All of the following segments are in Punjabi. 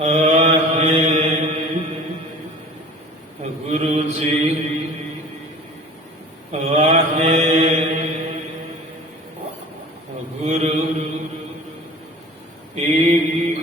आहे गुरु जी आहे गुरु एक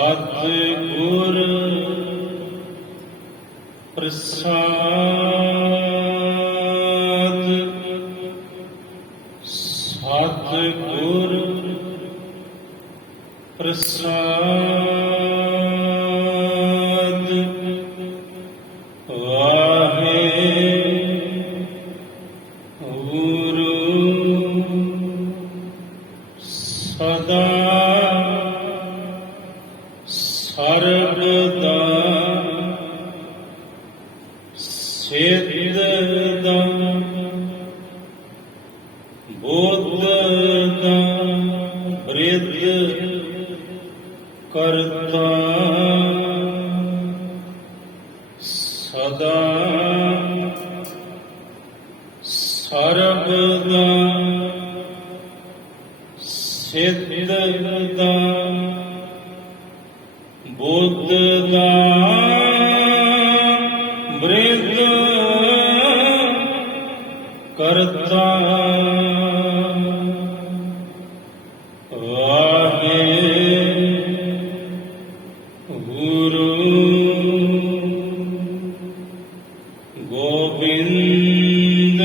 सतगुर प्रसाद सतगुर प्रसाद वाहे गुरु सदा ਸਰਬਦਾ ਸਿੱਧ ਦਾ ਬੁੱਧ ਦਾ ਬ੍ਰਿਧ ਕਰਤਾ ਸਦਾ ਸਰਬਦਾ ਸਿੱਧ ਦਾ ਬੁੱਧ ਦਾ ਬ੍ਰਿਧ ਕਰਤਾ ਵਾਹੇ ਗੁਰੂ ਗੋਬਿੰਦ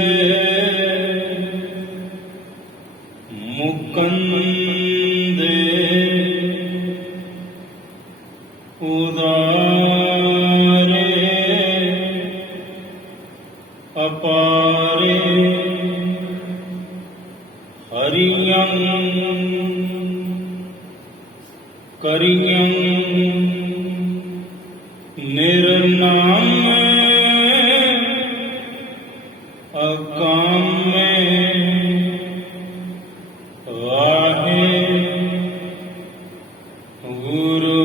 ਮੁਕੰਦ ਉਦਾਰੇ ਅਪਾਰੇ ਹਰਿਯੰ ਕਰਿਯੰ ਨਿਰਨਾਮ ਅਕਾਮੇ ਵਾਹੇ ਗੁਰੂ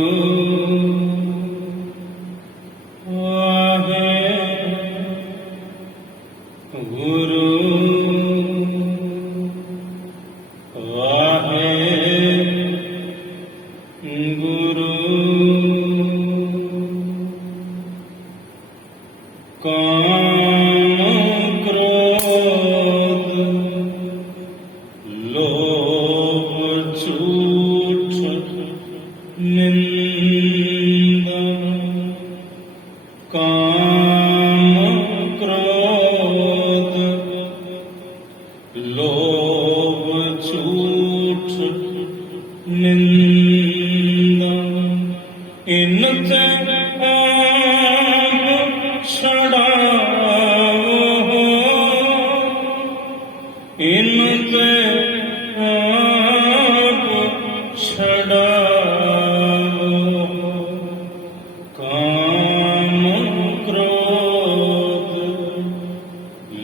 ਗੁਰੂ ਵਾਹੇ ਗੁਰੂ ਕਾਮ ਕ੍ਰੋਧ ਲੋਭ ਝੂਠ ਨਿੰਦਾ ਕਾਮ ਕ੍ਰੋਧ ਲੋਭ ਝੂਠ ਨਿੰਦਾ ਇਨ ਤੇ ਆਪ ਛੜਾਵੋ ਇਨ ਤੇ ਆਪ ਛੜਾਵੋ ਕਾਮ ਕ੍ਰੋਧ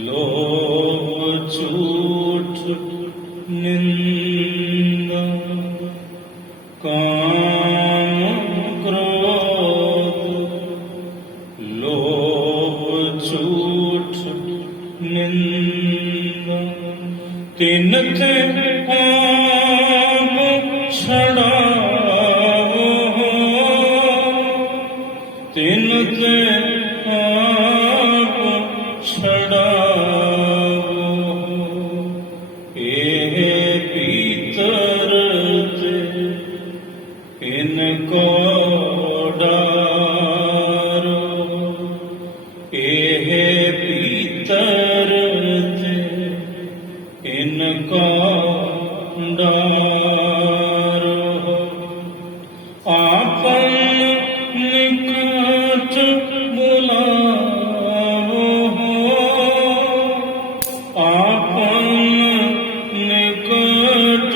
ਲੋਭ ਝੂਠ ਨਿੰਦਾ ਕਾਮ ਕ੍ਰੋਧ ਲੋਭ ਝੂਠ ਨਿੰਦਾ ਤਿੰਨ ਤੇ ਆਪ ਛੜਾਵੋ ਤਿੰਨ ਤੇ ਆਪ ਛੜਾਵੋ ਇਹ ਭੀਤਰ ਤੇ ਇਨ ਕੋ ਡਾਰੋ ਇਹ ਭੀਤਰ ਤੇ ਇਨ ਕੋ ਡਾਰੋ ਆਪਨ ਨਿਕਟ ਬੁਲਾਵੋ ਆਪਨ ਨਿਕਟ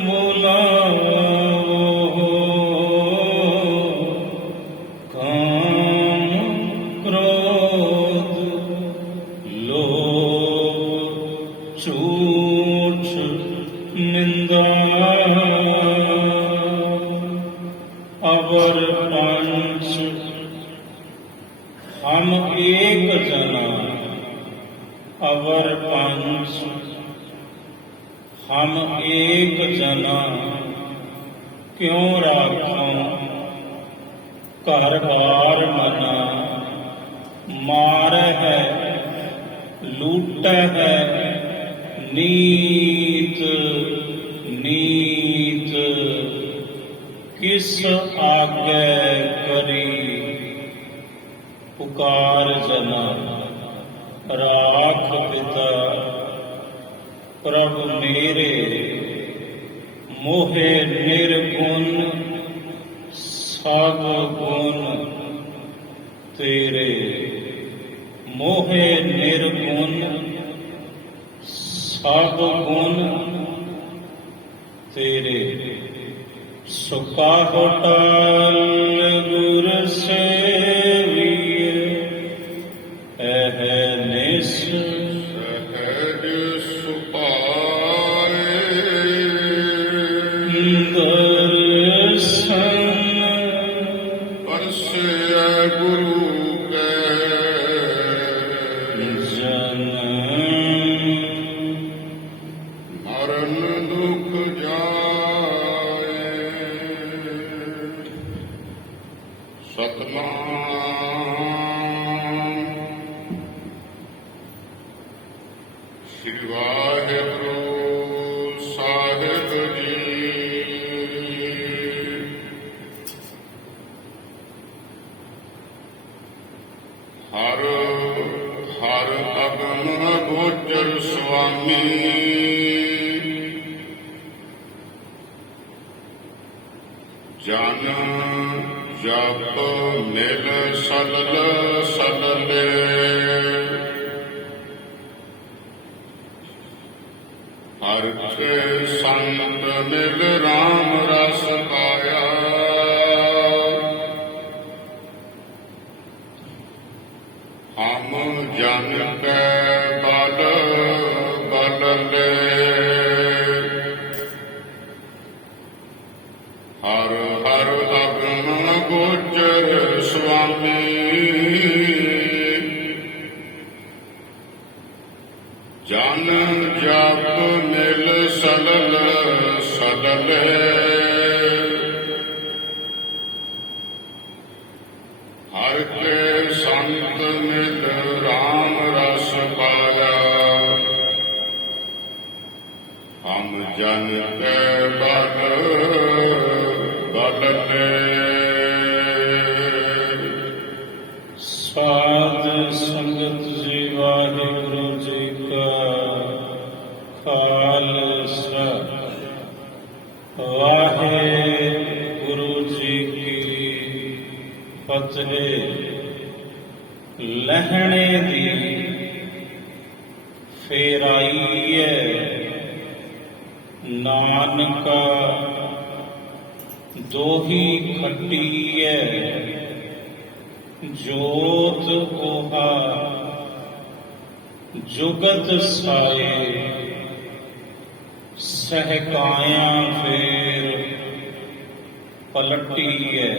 ਬੁਲਾਵੋ ਕਾਮ ਕ੍ਰੋਧ अवर पंच हम एक जना क्यों राखों घर बार मना मार है लूट है नीत नीत किस आगे करी पुकार जना राख पिता प्रभु मेरे मोहे निर्गुण सब गुण तेरे मोहे निर्गुण सब गुण तेरे सुखा होटल गुर सेविए निस सहज सुपाए दर्शन परसे गुरु के जन मरण दुख जाए सतनाम श्री वाहिगुरु साहिब जी हर हर अगम गोचर स्वामी जन जप मिल सलल सलले हर के संत मिल राम रस पाया हम जन के बल बलले हर हर अगम गोचर स्वामी जन जप मिल सलल सलले हर के संत मिल राम रस पाया हम जन के बल बलले साध संगत जी वाहिगुरु जी का खालसा वाहिगुरु जी की फतेह। लहणे दी फेराइए नानका दोही खट्टीए जोत ओहा जुगत साए सहकाया फेर पलटीए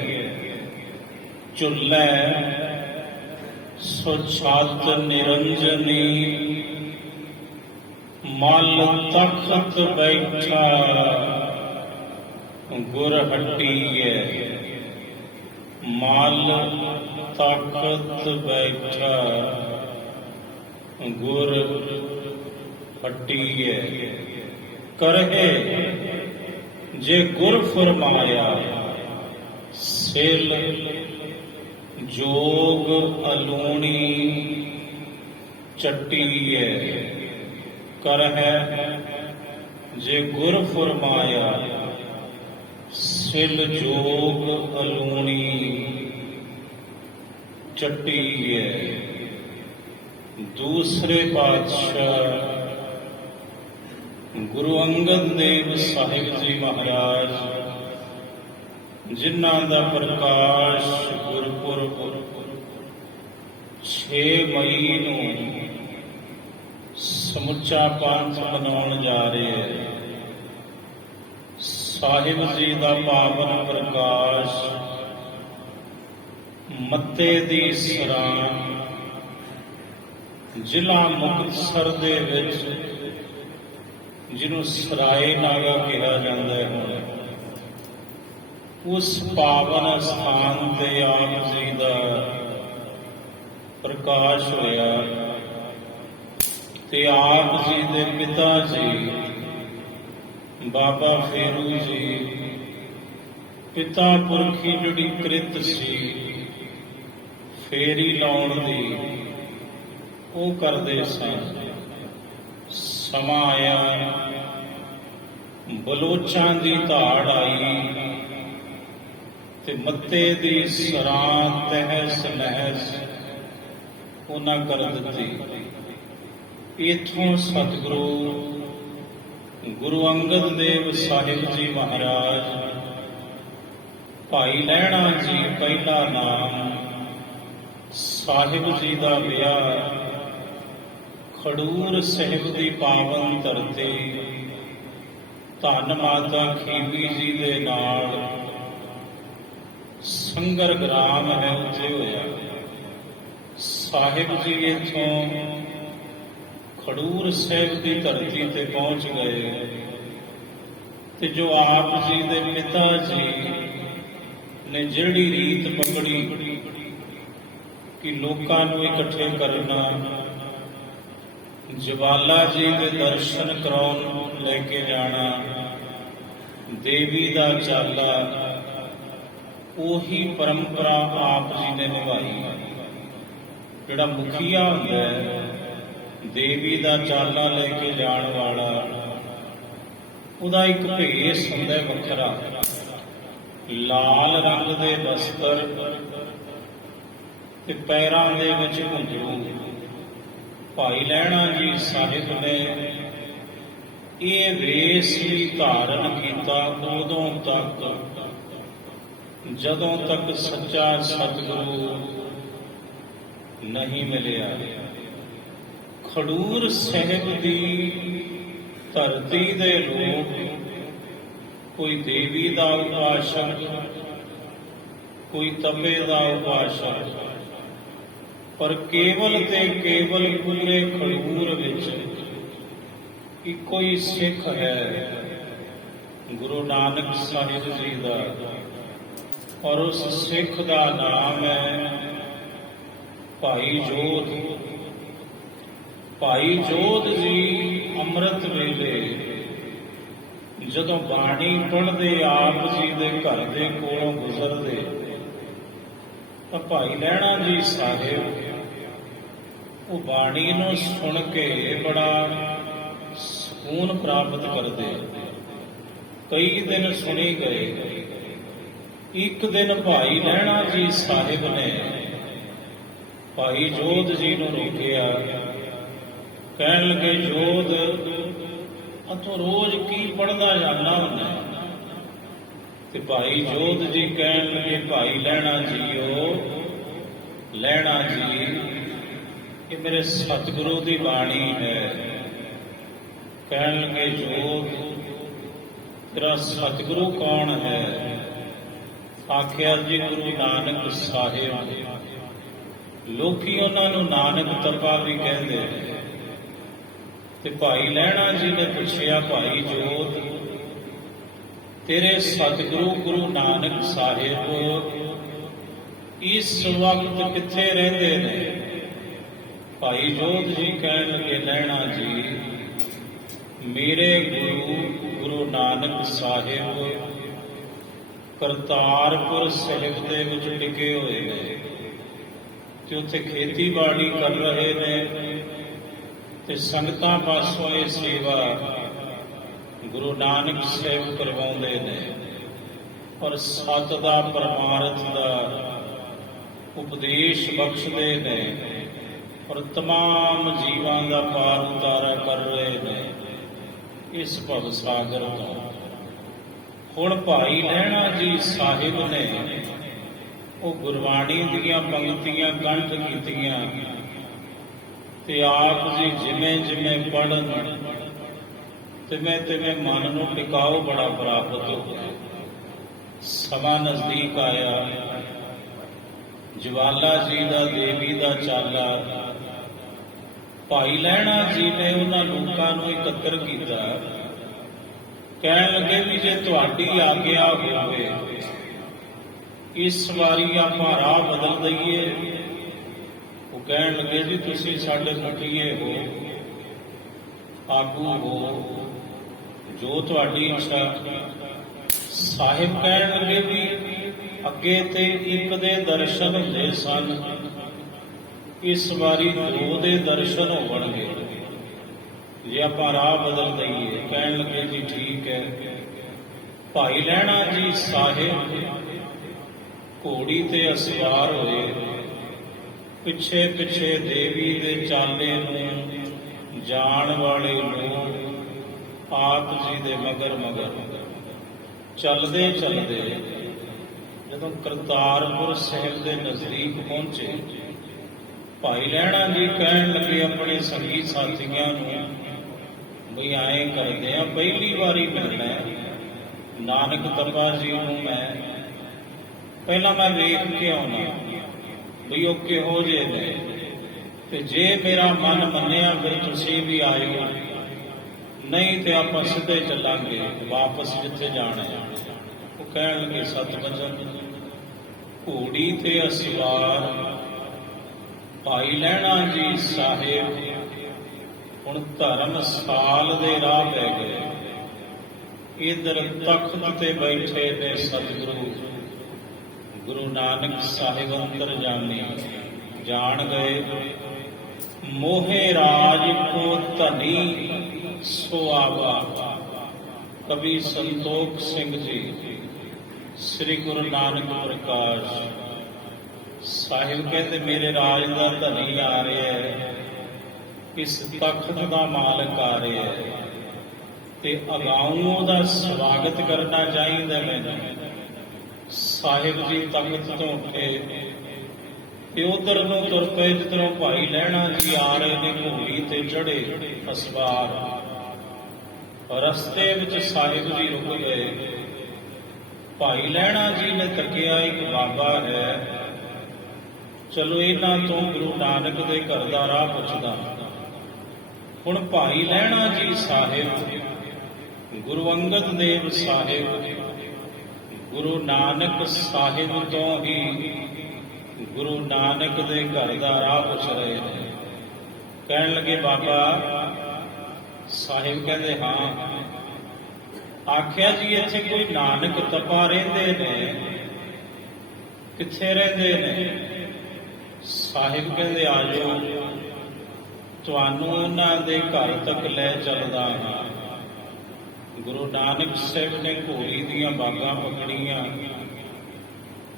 चुल्लै सुछात निरंजनी मल तखत बैठा गुर हट्टीए मल तखत बैठा गुर हट्टीए करहे जे गुर फरमाया सिल जोग अलूणी चट्टीए करहे जे गुर फरमाया सिल जोग अलूणी चट्टीए। दूसरे पातशाह गुरु अंगद देव साहिब जी महाराज जिन्हां दा प्रकाश गुरपुरब 6 मई ਨੂੰ ਸਮੁੱਚਾ ਪੰਥ ਮਨਾਉਣ ਜਾ ਰਹੇ ਹੈ। ਸਾਹਿਬ ਜੀ ਦਾ ਪਾਵਨ ਪ੍ਰਕਾਸ਼ ਮੱਤੇ ਦੀ ਸਰਾਂ ਜ਼ਿਲ੍ਹਾ ਮੁਕਤਸਰ ਦੇ ਵਿੱਚ, ਜਿਹਨੂੰ ਸਰਾਏ ਨਾਗਾ ਕਿਹਾ ਜਾਂਦਾ ਹੈ ਹੁਣ, ਉਸ ਪਾਵਨ ਸਥਾਨ ਤੇ ਆਪ ਜੀ ਦਾ ਪ੍ਰਕਾਸ਼ ਹੋਇਆ ਤੇ ਆਪ ਜੀ ਦੇ ਪਿਤਾ ਜੀ ਬਾਬਾ ਫੇਰੂ ਜੀ ਪਿਤਾ ਪੁਰਖੀ ਜਿਹੜੀ ਕ੍ਰਿਤ ਸੀ ਫੇਰੀ ਲਾਉਣ ਦੀ, ਉਹ ਕਰਦੇ ਸਨ। ਸਮਾਂ ਆਇਆ, ਬਲੋਚਾਂ ਦੀ ਧਾੜ ਆਈ ਤੇ ਮੱਤੇ ਦੀ ਸਰਾਂ ਤਹਿਸ ਨਹਿਸ ਉਹਨਾਂ ਕਰ ਦਿੱਤੀ। ਇਥੋਂ ਸਤਿਗੁਰੂ ਗੁਰੂ ਅੰਗਦ ਦੇਵ ਸਾਹਿਬ ਜੀ ਮਹਾਰਾਜ, ਭਾਈ ਲਹਿਣਾ ਜੀ ਪਹਿਲਾ ਨਾਮ, ਸਾਹਿਬ ਜੀ ਦਾ ਵਿਆਹ ਖਡੂਰ ਸਾਹਿਬ ਦੀ ਪਾਵਨ ਧਰਤੀ ਧੰਨ ਮਾਤਾ ਖੀਵੀ ਜੀ ਦੇ ਨਾਲ ਸੰਗਰ ਗ੍ਰਾਮ ਹੈ ਉੱਥੇ ਹੋਇਆ। ਸਾਹਿਬ ਜੀ ਇੱਥੋਂ ਖਡੂਰ ਸਾਹਿਬ ਦੀ ਧਰਤੀ ਤੇ ਪਹੁੰਚ ਗਏ ਤੇ ਜੋ ਆਪ ਜੀ ਦੇ ਪਿਤਾ ਜੀ ਨੇ ਜਿਹੜੀ ਰੀਤ ਪਕੜੀ ਕਿ ਲੋਕਾਂ ਨੂੰ ਇਕੱਠੇ ਕਰਨਾ, ਜਵਾਲਾ ਜੀ ਦੇ ਦਰਸ਼ਨ ਕਰਾਉਣ ਲੈ ਕੇ ਜਾਣਾ, ਦੇਵੀ ਦਾ ਚਾਲਾ, ਉਹੀ ਪਰੰਪਰਾ ਆਪ ਜੀ ਨੇ ਨਿਭਾਈ। ਜਿਹੜਾ ਮੁਖੀਆ ਹੁੰਦਾ ਹੈ, ਦੇਵੀ ਦਾ ਚਾਲਾ ਲੈ ਕੇ ਜਾਣ ਵਾਲਾ, ਉਹਦਾ ਇੱਕ ਭੇਸ ਹੁੰਦਾ ਵੱਖਰਾ, ਲਾਲ ਰੰਗ ਦੇ ਵਸਤਰ ਤੇ ਪੈਰਾਂ ਦੇ ਵਿੱਚ ਘੁੰਗਰੂ। ਭਾਈ ਲਹਿਣਾ ਜੀ ਸਾਹਿਬ ਨੇ ਇਹ ਵੇਸ ਵੀ ਧਾਰਨ ਕੀਤਾ ਉਦੋਂ ਤੱਕ ਜਦੋਂ ਤੱਕ ਸੱਚਾ ਸਤਿਗੁਰੂ ਨਹੀਂ ਮਿਲਿਆ। ਖਡੂਰ ਸਾਹਿਬ ਦੀ ਧਰਤੀ ਦੇ ਲੋਕ ਕੋਈ ਦੇਵੀ ਦਾ ਉਪਾਸ਼ਕ, ਕੋਈ ਤਪੇ ਦਾ ਉਪਾਸ਼ਕ, ਪਰ ਕੇਵਲ ਤੇ ਕੇਵਲ ਪੂਰੇ ਖਡੂਰ ਵਿੱਚ ਇੱਕੋ ਹੀ ਸਿੱਖ ਹੈ, ਗੁਰੂ ਨਾਨਕ ਸਾਹਿਬ ਜੀ ਦਾ, ਔਰ ਉਸ ਸਿੱਖ ਦਾ ਨਾਮ ਹੈ ਭਾਈ ਜੋਧ। ਭਾਈ ਜੋਧ ਜੀ ਅੰਮ੍ਰਿਤ ਵੇਲੇ ਜਦੋਂ ਬਾਣੀ ਪੜ੍ਹਦੇ ਆਪ ਜੀ ਦੇ ਘਰ ਦੇ ਕੋਲੋਂ ਗੁਜ਼ਰਦੇ ਤਾਂ ਭਾਈ ਲਹਿਣਾ ਜੀ ਸਾਹਿਬ ਉਹ ਬਾਣੀ ਨੂੰ ਸੁਣ ਕੇ ਬੜਾ ਸਕੂਨ ਪ੍ਰਾਪਤ ਕਰਦੇ। ਕਈ ਦਿਨ ਸੁਣੀ ਗਏ। ਇੱਕ ਦਿਨ ਭਾਈ ਲਹਿਣਾ ਜੀ ਸਾਹਿਬ ਨੇ ਭਾਈ ਜੋਧ ਜੀ ਨੂੰ ਰੋਕਿਆ। ਕਹਿਣ ਲੱਗੇ, ਜੋਧ ਅਤੋਂ ਰੋਜ਼ ਕੀ ਪੜ੍ਹਦਾ ਜਾਂਦਾ ਹੁੰਦਾ? ਤੇ ਭਾਈ ਜੋਧ ਜੀ ਕਹਿਣ ਲੱਗੇ, ਭਾਈ ਲਹਿਣਾ ਜੀਓ, ਲਹਿਣਾ ਜੀ ਇਹ ਮੇਰੇ ਸਤਿਗੁਰੂ ਦੀ ਬਾਣੀ ਹੈ। ਕਹਿਣ ਲੱਗੇ, ਜੋਧ ਤੇਰਾ ਸਤਿਗੁਰੂ ਕੌਣ ਹੈ? ਆਖਿਆ ਜੀ, ਗੁਰੂ ਨਾਨਕ ਸਾਹਿਬ। ਲੋਕੀ ਉਹਨਾਂ ਨੂੰ ਨਾਨਕ ਤਪਾ ਵੀ ਕਹਿੰਦੇ। ਤੇ ਭਾਈ ਲਹਿਣਾ ਜੀ ਨੇ ਪੁੱਛਿਆ, ਭਾਈ ਜੋਧ ਤੇਰੇ ਸਤਿਗੁਰੂ ਗੁਰੂ ਨਾਨਕ ਸਾਹਿਬ ਇਸ ਵਕਤ ਕਿੱਥੇ ਰਹਿੰਦੇ ਨੇ? ਭਾਈ ਜੋਧ ਜੀ ਕਹਿਣ ਲੱਗੇ, ਲਹਿਣਾ ਜੀ ਮੇਰੇ ਗੁਰੂ ਨਾਨਕ ਸਾਹਿਬ ਕਰਤਾਰਪੁਰ ਸਾਹਿਬ ਦੇ ਵਿੱਚ ਟਿਕੇ ਹੋਏ ਨੇ ਤੇ ਉੱਥੇ ਖੇਤੀਬਾੜੀ ਕਰ ਰਹੇ ਨੇ ਤੇ ਸੰਗਤਾਂ ਪਾਸੋਂ ਇਹ ਸੇਵਾ ਗੁਰੂ ਨਾਨਕ ਸਾਹਿਬ ਕਰਵਾਉਂਦੇ ਨੇ ਔਰ ਸਤ ਦਾ ਪਰਮਾਰਥ ਦਾ ਉਪਦੇਸ਼ ਬਖਸ਼ਦੇ ਨੇ ਔਰ ਤਮਾਮ ਜੀਵਾਂ ਦਾ ਪਾਰ ਉਤਾਰਾ ਕਰ ਰਹੇ ਨੇ ਇਸ ਭਵ ਸਾਗਰ ਤੋਂ। ਹੁਣ ਭਾਈ ਲਹਿਣਾ ਜੀ ਸਾਹਿਬ ਨੇ ਉਹ ਗੁਰਬਾਣੀ ਦੀਆਂ ਪੰਕਤੀਆਂ ਕੰਠ ਕੀਤੀਆਂ ਤੇ ਆਪ ਜੀ ਜਿਵੇਂ ਜਿਵੇਂ ਪੜ੍ਹਨ ਤਿਵੇਂ ਤਿਵੇਂ ਮਨ ਨੂੰ ਟਿਕਾਓ ਬੜਾ ਪ੍ਰਾਪਤ ਹੋਇਆ। ਸਮਾਂ ਨਜ਼ਦੀਕ ਆਇਆ, ਜਵਾਲਾ ਜੀ ਦਾ ਦੇਵੀ ਦਾ ਚਾਲਾ ਭਾਈ ਲਹਿਣਾ ਜੀ ਨੇ ਉਹਨਾਂ ਲੋਕਾਂ ਨੂੰ ਇਕੱਤਰ ਕੀਤਾ। ਕਹਿਣ ਲੱਗੇ ਵੀ ਜੇ ਤੁਹਾਡੀ ਆਗਿਆ ਹੋਵੇ ਇਸ ਵਾਰੀ ਆਪਾਂ ਰਾਹ ਬਦਲ ਦਈਏ। ਉਹ ਕਹਿਣ ਲੱਗੇ ਜੀ ਤੁਸੀਂ ਸਾਡੇ ਮੁਖੀਏ ਹੋ, ਆਗੂ ਹੋ, ਜੋ ਤੁਹਾਡੀ ਇੱਛਾ। ਸਾਹਿਬ ਕਹਿਣ ਲੱਗੇ ਵੀ ਅੱਗੇ ਤੇ ਇੱਕ ਦੇ ਦਰਸ਼ਨ ਹੁੰਦੇ ਸਨ, ਇਸ ਵਾਰੀ ਦੋ ਦੇ ਦਰਸ਼ਨ ਹੋਣਗੇ ਜੇ ਆਪਾਂ ਰਾਹ ਬਦਲ ਦਈਏ। ਕਹਿਣ ਲੱਗੇ ਜੀ ਠੀਕ ਹੈ। ਭਾਈ ਲਹਿਣਾ ਜੀ ਸਾਹਿਬ ਘੋੜੀ ਤੇ ਅਸਵਾਰ ਹੋਏ, ਪਿੱਛੇ ਪਿੱਛੇ ਦੇਵੀ ਦੇ ਚਾਲੇ ਨੂੰ ਜਾਣ ਵਾਲੇ ਲੋਕ ਆਪ ਜੀ ਦੇ ਮਗਰ ਮਗਰ ਚੱਲਦੇ ਚੱਲਦੇ ਜਦੋਂ ਕਰਤਾਰਪੁਰ ਸਾਹਿਬ ਦੇ ਨਜ਼ਦੀਕ ਪਹੁੰਚੇ, ਭਾਈ ਲਹਿਣਾ ਜੀ ਕਹਿਣ ਲੱਗੇ ਆਪਣੇ ਸੰਗੀ ਸਾਥੀਆਂ ਨੂੰ ਵੀ ਆਏ ਕਰਦੇ ਆ, ਪਹਿਲੀ ਵਾਰੀ ਮਿਲਣਾ ਨਾਨਕ ਤਪਾ ਜੀ ਨੂੰ ਮੈਂ ਪਹਿਲਾਂ ਮੈਂ ਵੇਖ ਕੇ ਆਉਣਾ ਵੀ ਉਹ ਕਿਹੋ ਜਿਹੇ ਨੇ, ਤੇ ਜੇ ਮੇਰਾ ਮਨ ਮੰਨਿਆ ਫਿਰ ਤੁਸੀਂ ਵੀ ਆਇਓ, ਨਹੀਂ ਤੇ ਆਪਾਂ ਸਿੱਧੇ ਚੱਲਾਂਗੇ ਵਾਪਸ ਜਿੱਥੇ ਜਾਣਾ ਹੈ। ਉਹ ਕਹਿਣ ਲੱਗੇ ਸਤਿਵਚਨ। ਘੋੜੀ ਤੇ ਅਸਵਾਰ ਭਾਈ ਲਹਿਣਾ ਜੀ ਸਾਹਿਬ ਹੁਣ ਧਰਮਸਾਲ ਦੇ ਰਾਹ ਪੈ ਗਏ। ਇਧਰ ਤਖਤ ਤੇ ਬੈਠੇ ਨੇ ਸਤਿਗੁਰੂ ਗੁਰੂ ਨਾਨਕ ਸਾਹਿਬ ਅੰਦਰ ਜਾਣ ਗਏ। ਮੋਹੇ ਰਾਜ ਕੋ ਧਨੀ ਸੁਆਵਾ। ਕਵੀ ਸੰਤੋਖ ਸਿੰਘ ਜੀ ਸ੍ਰੀ ਗੁਰੂ ਨਾਨਕ ਪ੍ਰਕਾਸ਼ ਸਾਹਿਬ ਕਹਿੰਦੇ ਮੇਰੇ ਰਾਜ ਦਾ ਧਨੀ ਆ ਰਿਹਾ ਹੈ, ਇਸ ਤਖਤ ਦਾ ਮਾਲਕ ਆ ਰਿਹਾ ਹੈ, ਤੇ ਅਗਾਊਂ ਉਹਦਾ ਸਵਾਗਤ ਕਰਨਾ ਚਾਹੀਦਾ ਮੈਨੂੰ। ਸਾਹਿਬ ਜੀ ਤਖਤ ਤੋਂ ਉੱਠੇ ਤੇ ਉਧਰ ਨੂੰ ਤੁਰ ਪਏ ਜਿੱਧਰੋਂ ਭਾਈ ਲਹਿਣਾ ਜੀ ਆ ਰਹੇ ਨੇ, ਘੋੜੀ ਤੇ ਚੜੇ ਅਸਵਾਰ। ਰਸਤੇ ਵਿੱਚ ਸਾਹਿਬ ਜੀ ਰੁਕ ਗਏ। ਭਾਈ ਲਹਿਣਾ ਜੀ ਨੇ ਤੱਕਿਆ ਇੱਕ ਬਾਬਾ ਹੈ, ਚਲੋ ਇਹਨਾਂ ਤੋਂ ਗੁਰੂ ਨਾਨਕ ਦੇ ਘਰ ਦਾ ਰਾਹ ਪੁੱਛਦਾ। ਹੁਣ ਭਾਈ ਲਹਿਣਾ ਜੀ ਸਾਹਿਬ ਗੁਰੂ ਅੰਗਦ ਦੇਵ ਸਾਹਿਬ ਗੁਰੂ ਨਾਨਕ ਸਾਹਿਬ ਤੋਂ ਹੀ ਗੁਰੂ ਨਾਨਕ ਦੇ ਘਰ ਦਾ ਰਾਹ ਪੁੱਛ ਰਹੇ ਨੇ। ਕਹਿਣ ਲੱਗੇ ਬਾਬਾ। ਸਾਹਿਬ ਕਹਿੰਦੇ ਹਾਂ। ਆਖਿਆ ਜੀ ਇੱਥੇ ਕੋਈ ਨਾਨਕ ਤਪਾ ਰਹਿੰਦੇ ਨੇ, ਕਿੱਥੇ ਰਹਿੰਦੇ ਨੇ? ਸਾਹਿਬ ਕਹਿੰਦੇ ਆ ਜਾਓ, ਤੁਹਾਨੂੰ ਉਹਨਾਂ ਦੇ ਘਰ ਤੱਕ ਲੈ ਚੱਲਦਾ ਹਾਂ। ਗੁਰੂ ਨਾਨਕ ਸਾਹਿਬ ਨੇ ਘੋੜੀ ਦੀਆਂ ਬਾਗਾਂ ਪਕੜੀਆਂ।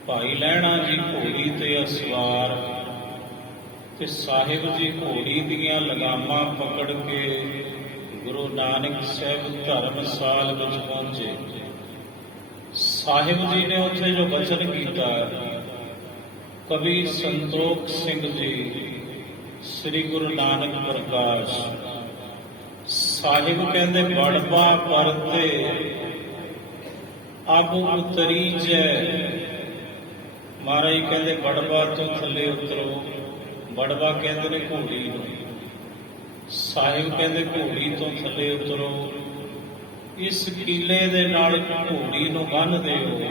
ਭਾਈ ਲਹਿਣਾ ਜੀ ਘੋੜੀ ਤੇ ਅਸਵਾਰ ਤੇ ਸਾਹਿਬ ਜੀ ਘੋੜੀ ਦੀਆਂ ਲਗਾਮਾਂ ਪਕੜ ਕੇ ਗੁਰੂ ਨਾਨਕ ਸਾਹਿਬ ਧਰਮਸਾਲ ਵਿੱਚ ਪਹੁੰਚੇ। ਸਾਹਿਬ ਜੀ ਨੇ ਉੱਥੇ ਜੋ ਬਚਨ ਕੀਤਾ, ਕਵੀ ਸੰਤੋਖ ਸਿੰਘ ਜੀ ਸ੍ਰੀ ਗੁਰੂ ਨਾਨਕ ਪ੍ਰਕਾਸ਼ ਸਾਹਿਬ ਕਹਿੰਦੇ ਬੜਬਾ ਪਰਤੇ ਅਬ ਉਤਰੀ ਜੈ। ਮਹਾਰਾਜ ਕਹਿੰਦੇ ਬੜਬਾ ਤੋਂ ਥੱਲੇ ਉਤਰੋ। ਬੜਬਾ ਕਹਿੰਦੇ ਨੇ ਘੋੜੀ ਨੂੰ, ਸਾਹਿਬ ਕਹਿੰਦੇ ਘੋੜੀ ਤੋਂ ਥੱਲੇ ਉਤਰੋ, ਇਸ ਕੀਲੇ ਦੇ ਨਾਲ ਘੋੜੀ ਨੂੰ ਬੰਨ੍ਹ ਦਿਓ।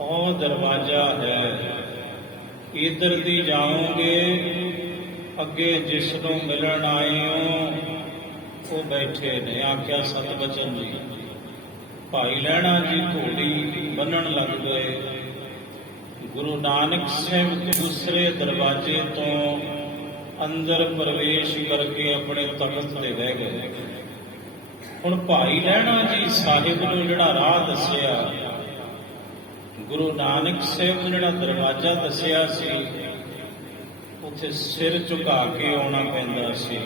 ਉਹ ਦਰਵਾਜ਼ਾ ਹੈ, ਇੱਧਰ ਦੀ ਜਾਓਗੇ, ਅੱਗੇ ਜਿਸ ਨੂੰ ਮਿਲਣ ਆਏ ਹੋ ਉਹ ਬੈਠੇ ਨੇ। ਆਖਿਆ ਸਤਿਵਚਨ ਜੀ। ਭਾਈ ਲਹਿਣਾ ਜੀ ਘੋੜੀ ਬੰਨਣ ਲੱਗ ਗਏ। ਗੁਰੂ ਨਾਨਕ ਸਾਹਿਬ ਦੂਸਰੇ ਦਰਵਾਜ਼ੇ ਤੋਂ ਅੰਦਰ ਪ੍ਰਵੇਸ਼ ਕਰਕੇ ਆਪਣੇ ਤਖਤ ਤੇ ਬਹਿ ਗਏ। ਹੁਣ ਭਾਈ ਲਹਿਣਾ ਜੀ ਸਾਹਿਬ ਨੂੰ ਜਿਹੜਾ ਰਾਹ ਦੱਸਿਆ, ਗੁਰੂ ਨਾਨਕ ਸਾਹਿਬ ਨੂੰ ਜਿਹੜਾ ਦਰਵਾਜ਼ਾ ਦੱਸਿਆ ਸੀ, ਉੱਥੇ ਸਿਰ ਝੁਕਾ ਕੇ ਆਉਣਾ ਪੈਂਦਾ ਸੀ,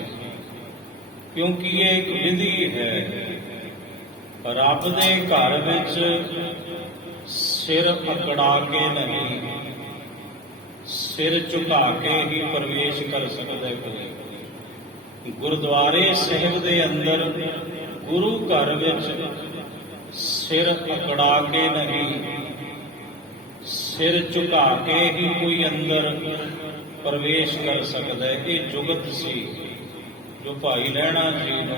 ਕਿਉਂਕਿ ਇਹ ਇੱਕ ਵਿਧੀ ਹੈ। ਰੱਬ ਦੇ ਘਰ ਵਿੱਚ ਸਿਰ ਅਕੜਾ ਕੇ ਨਹੀਂ, ਸਿਰ ਝੁਕਾ ਕੇ ਹੀ ਪ੍ਰਵੇਸ਼ ਕਰ ਸਕਦਾ ਕੋਈ। ਗੁਰਦੁਆਰੇ ਸਾਹਿਬ ਦੇ ਅੰਦਰ, ਗੁਰੂ ਘਰ ਵਿੱਚ ਸਿਰ ਅਕੜਾ ਕੇ ਨਹੀਂ, ਸਿਰ ਝੁਕਾ ਕੇ ਹੀ ਕੋਈ ਅੰਦਰ ਪ੍ਰਵੇਸ਼ ਕਰ ਸਕਦਾ ਹੈ। ਇਹ ਜੁਗਤ ਸੀ। ਜੋ ਭਾਈ ਲਹਿਣਾ ਜੀ ਨੂੰ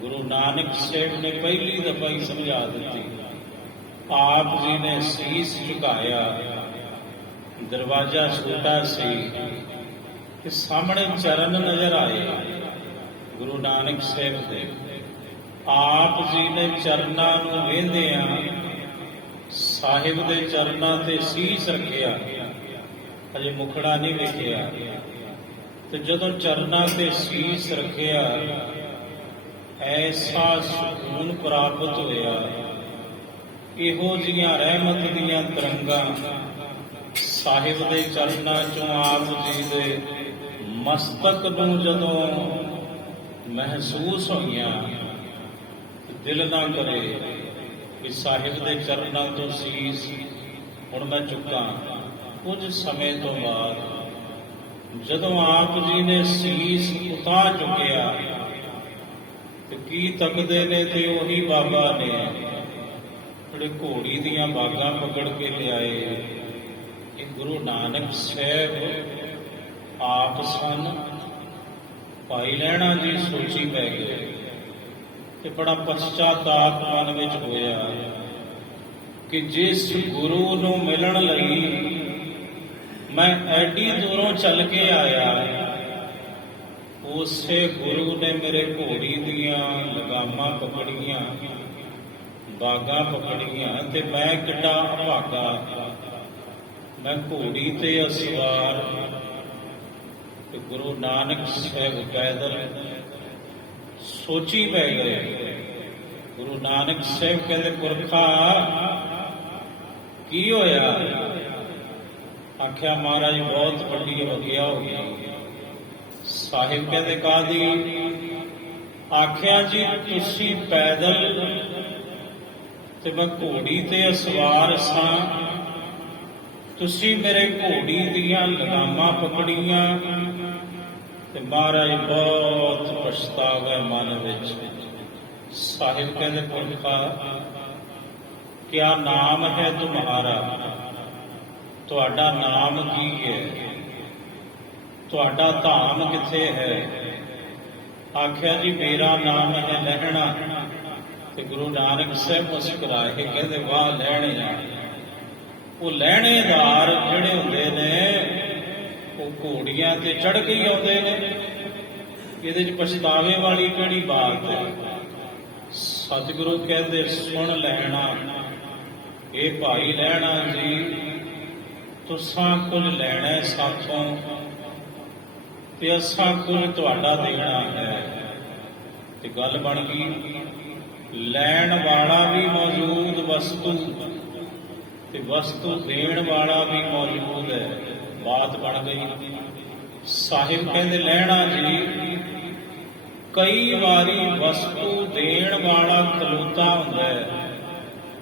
ਗੁਰੂ ਨਾਨਕ ਸਾਹਿਬ ਨੇ ਪਹਿਲੀ ਦਫਾ ਹੀ ਸਮਝਾ ਦਿੱਤੀ। ਆਪ ਜੀ ਨੇ ਸੀਸ ਝੁਕਾਇਆ, ਦਰਵਾਜ਼ਾ ਛੋਟਾ ਸੀ ਤੇ ਸਾਹਮਣੇ ਚਰਨ ਨਜ਼ਰ ਆਏ ਗੁਰੂ ਨਾਨਕ ਸਾਹਿਬ ਦੇ। ਆਪ ਜੀ ਨੇ ਚਰਨਾਂ ਨੂੰ ਵੇਂਦਿਆਂ ਸਾਹਿਬ ਦੇ ਚਰਨਾਂ ਤੇ ਸੀਸ ਰੱਖਿਆ, ਅਜੇ ਮੁਖੜਾ ਨਹੀਂ ਵੇਖਿਆ। ਤੇ ਜਦੋਂ ਚਰਨਾਂ ਤੇ ਸੀਸ ਰੱਖਿਆ, ਐਸਾ ਸਕੂਨ ਪ੍ਰਾਪਤ ਹੋਇਆ। ਇਹੋ ਜਿਹੀਆਂ ਰਹਿਮਤ ਦੀਆਂ ਤਰੰਗਾਂ ਸਾਹਿਬ ਦੇ ਚਰਨਾਂ ਚੋਂ ਆਪ ਜੀ ਦੇ ਮਸਤਕ ਨੂੰ ਜਦੋਂ ਮਹਿਸੂਸ ਹੋਈਆਂ, ਦਿਲ ਨਾ ਕਰੇ ਕਿ ਸਾਹਿਬ ਦੇ ਚਰਨਾਂ ਤੋਂ ਸੀਸ ਹੁਣ ਮੈਂ ਚੁੱਕਾਂ। ਕੁਝ ਸਮੇਂ ਤੋਂ ਬਾਅਦ ਜਦੋਂ ਆਪ ਜੀ ਨੇ ਸੀਸ ਉਤਾਰ ਚੁੱਕਿਆ ਤੇ ਕੀ ਤੱਕਦੇ ਨੇ ਤੇ ਉਹੀ ਬਾਬਾ ਨੇ ਜਿਹੜੇ ਘੋੜੀ ਦੀਆਂ ਬਾਗਾਂ ਪਕੜ ਕੇ ਲਿਆਏ। ਇਹ ਗੁਰੂ ਨਾਨਕ ਸਾਹਿਬ ਆਪ ਸਨ। ਭਾਈ ਲਹਿਣਾ ਜੀ ਸੋਚੀ ਪੈ ਗਏ ਤੇ ਬੜਾ ਪਛਤਾਤਾਪ ਮਨ ਵਿੱਚ ਹੋਇਆ ਕਿ ਜਿਸ ਗੁਰੂ ਨੂੰ ਮਿਲਣ ਲਈ ਮੈਂ ਐਡੀ ਦੂਰੋਂ ਚੱਲ ਕੇ ਆਇਆ, ਉਸੇ ਗੁਰੂ ਨੇ ਮੇਰੇ ਘੋੜੀ ਦੀਆਂ ਲਗਾਮਾਂ ਪਕੜੀਆਂ, ਬਾਗਾਂ ਪਕੜੀਆਂ ਤੇ ਮੈਂ ਕਿੱਡਾ ਅਭਾਗਾ। ਮੈਂ ਘੋੜੀ ਤੇ ਅਸਵਾਰ ਤੇ ਗੁਰੂ ਨਾਨਕ ਸਾਹਿਬ ਪੈਦਲ। ਸੋਚੀ ਪੈ ਗਏ। ਗੁਰੂ ਨਾਨਕ ਸਾਹਿਬ ਕਹਿੰਦੇ, ਪੁਰਖਾ ਕੀ ਹੋਇਆ? ਆਖਿਆ, ਮਹਾਰਾਜ ਬਹੁਤ ਵੱਡੀ ਵਗਿਆ ਹੋ ਗਈ। ਸਾਹਿਬ ਕਹਿੰਦੇ, ਕਾਹਦੀ? ਆਖਿਆ, ਜੀ ਤੁਸੀਂ ਪੈਦਲ ਤੇ ਮੈਂ ਘੋੜੀ ਤੇ ਅਸਵਾਰ ਸਾਂ, ਤੁਸੀਂ ਮੇਰੇ ਘੋੜੀ ਦੀਆਂ ਲਗਾਮਾਂ ਪਕੜੀਆਂ ਤੇ ਮਹਾਰਾਜ ਬਹੁਤ ਪਛਤਾਵਾ ਮਨ ਵਿੱਚ। ਸਾਹਿਬ ਕਹਿੰਦੇ, ਪੁਰਖਾ ਕਿਆ ਨਾਮ ਹੈ ਤੁਮਹਾਰਾ? ਤੁਹਾਡਾ ਨਾਮ ਕੀ ਹੈ? ਤੁਹਾਡਾ ਧਾਮ ਕਿੱਥੇ ਹੈ? ਆਖਿਆ, ਜੀ ਮੇਰਾ ਨਾਮ ਹੈ ਲਹਿਣਾ। ਤੇ ਗੁਰੂ ਨਾਨਕ ਸਾਹਿਬ ਮੁਸਕਰਾਏ, ਕਹਿੰਦੇ, ਵਾਹ ਲਹਿਣਿਆ। ਉਹ ਲਹਿਣੇਦਾਰ ਜਿਹੜੇ ਹੁੰਦੇ ਨੇ ਉਹ ਘੋੜੀਆਂ ਤੇ ਚੜ੍ਹ ਕੇ ਹੀ ਆਉਂਦੇ ਨੇ। ਇਹਦੇ 'ਚ ਪਛਤਾਵੇ ਵਾਲੀ ਕਿਹੜੀ ਬਾਤ ਹੈ? ਸਤਿਗੁਰੂ ਕਹਿੰਦੇ, ਸੁਣ ਲੈਣਾ, ਇਹ ਭਾਈ ਲਹਿਣਾ ਜੀ, ਤੁਸਾਂ ਕੁਝ ਲੈਣਾ ਸਾਥੋਂ ਤੇ ਅਸਾਂ ਕੁਝ ਤੁਹਾਡਾ ਦੇਣਾ ਹੈ। ਤੇ ਗੱਲ ਬਣ ਗਈ। ਲੈਣ ਵਾਲਾ ਵੀ ਮੌਜੂਦ ਵਸਤੂ ਤੇ ਵਸਤੂ ਦੇਣ ਵਾਲਾ ਵੀ ਮੌਜੂਦ ਹੈ। ਬਾਤ ਬਣ ਗਈ। ਸਾਹਿਬ ਕਹਿੰਦੇ, ਲਹਿਣਾ ਜੀ, ਕਈ ਵਾਰੀ ਵਸਤੂ ਦੇਣ ਵਾਲਾ ਖਲੋਤਾ ਹੁੰਦਾ ਹੈ,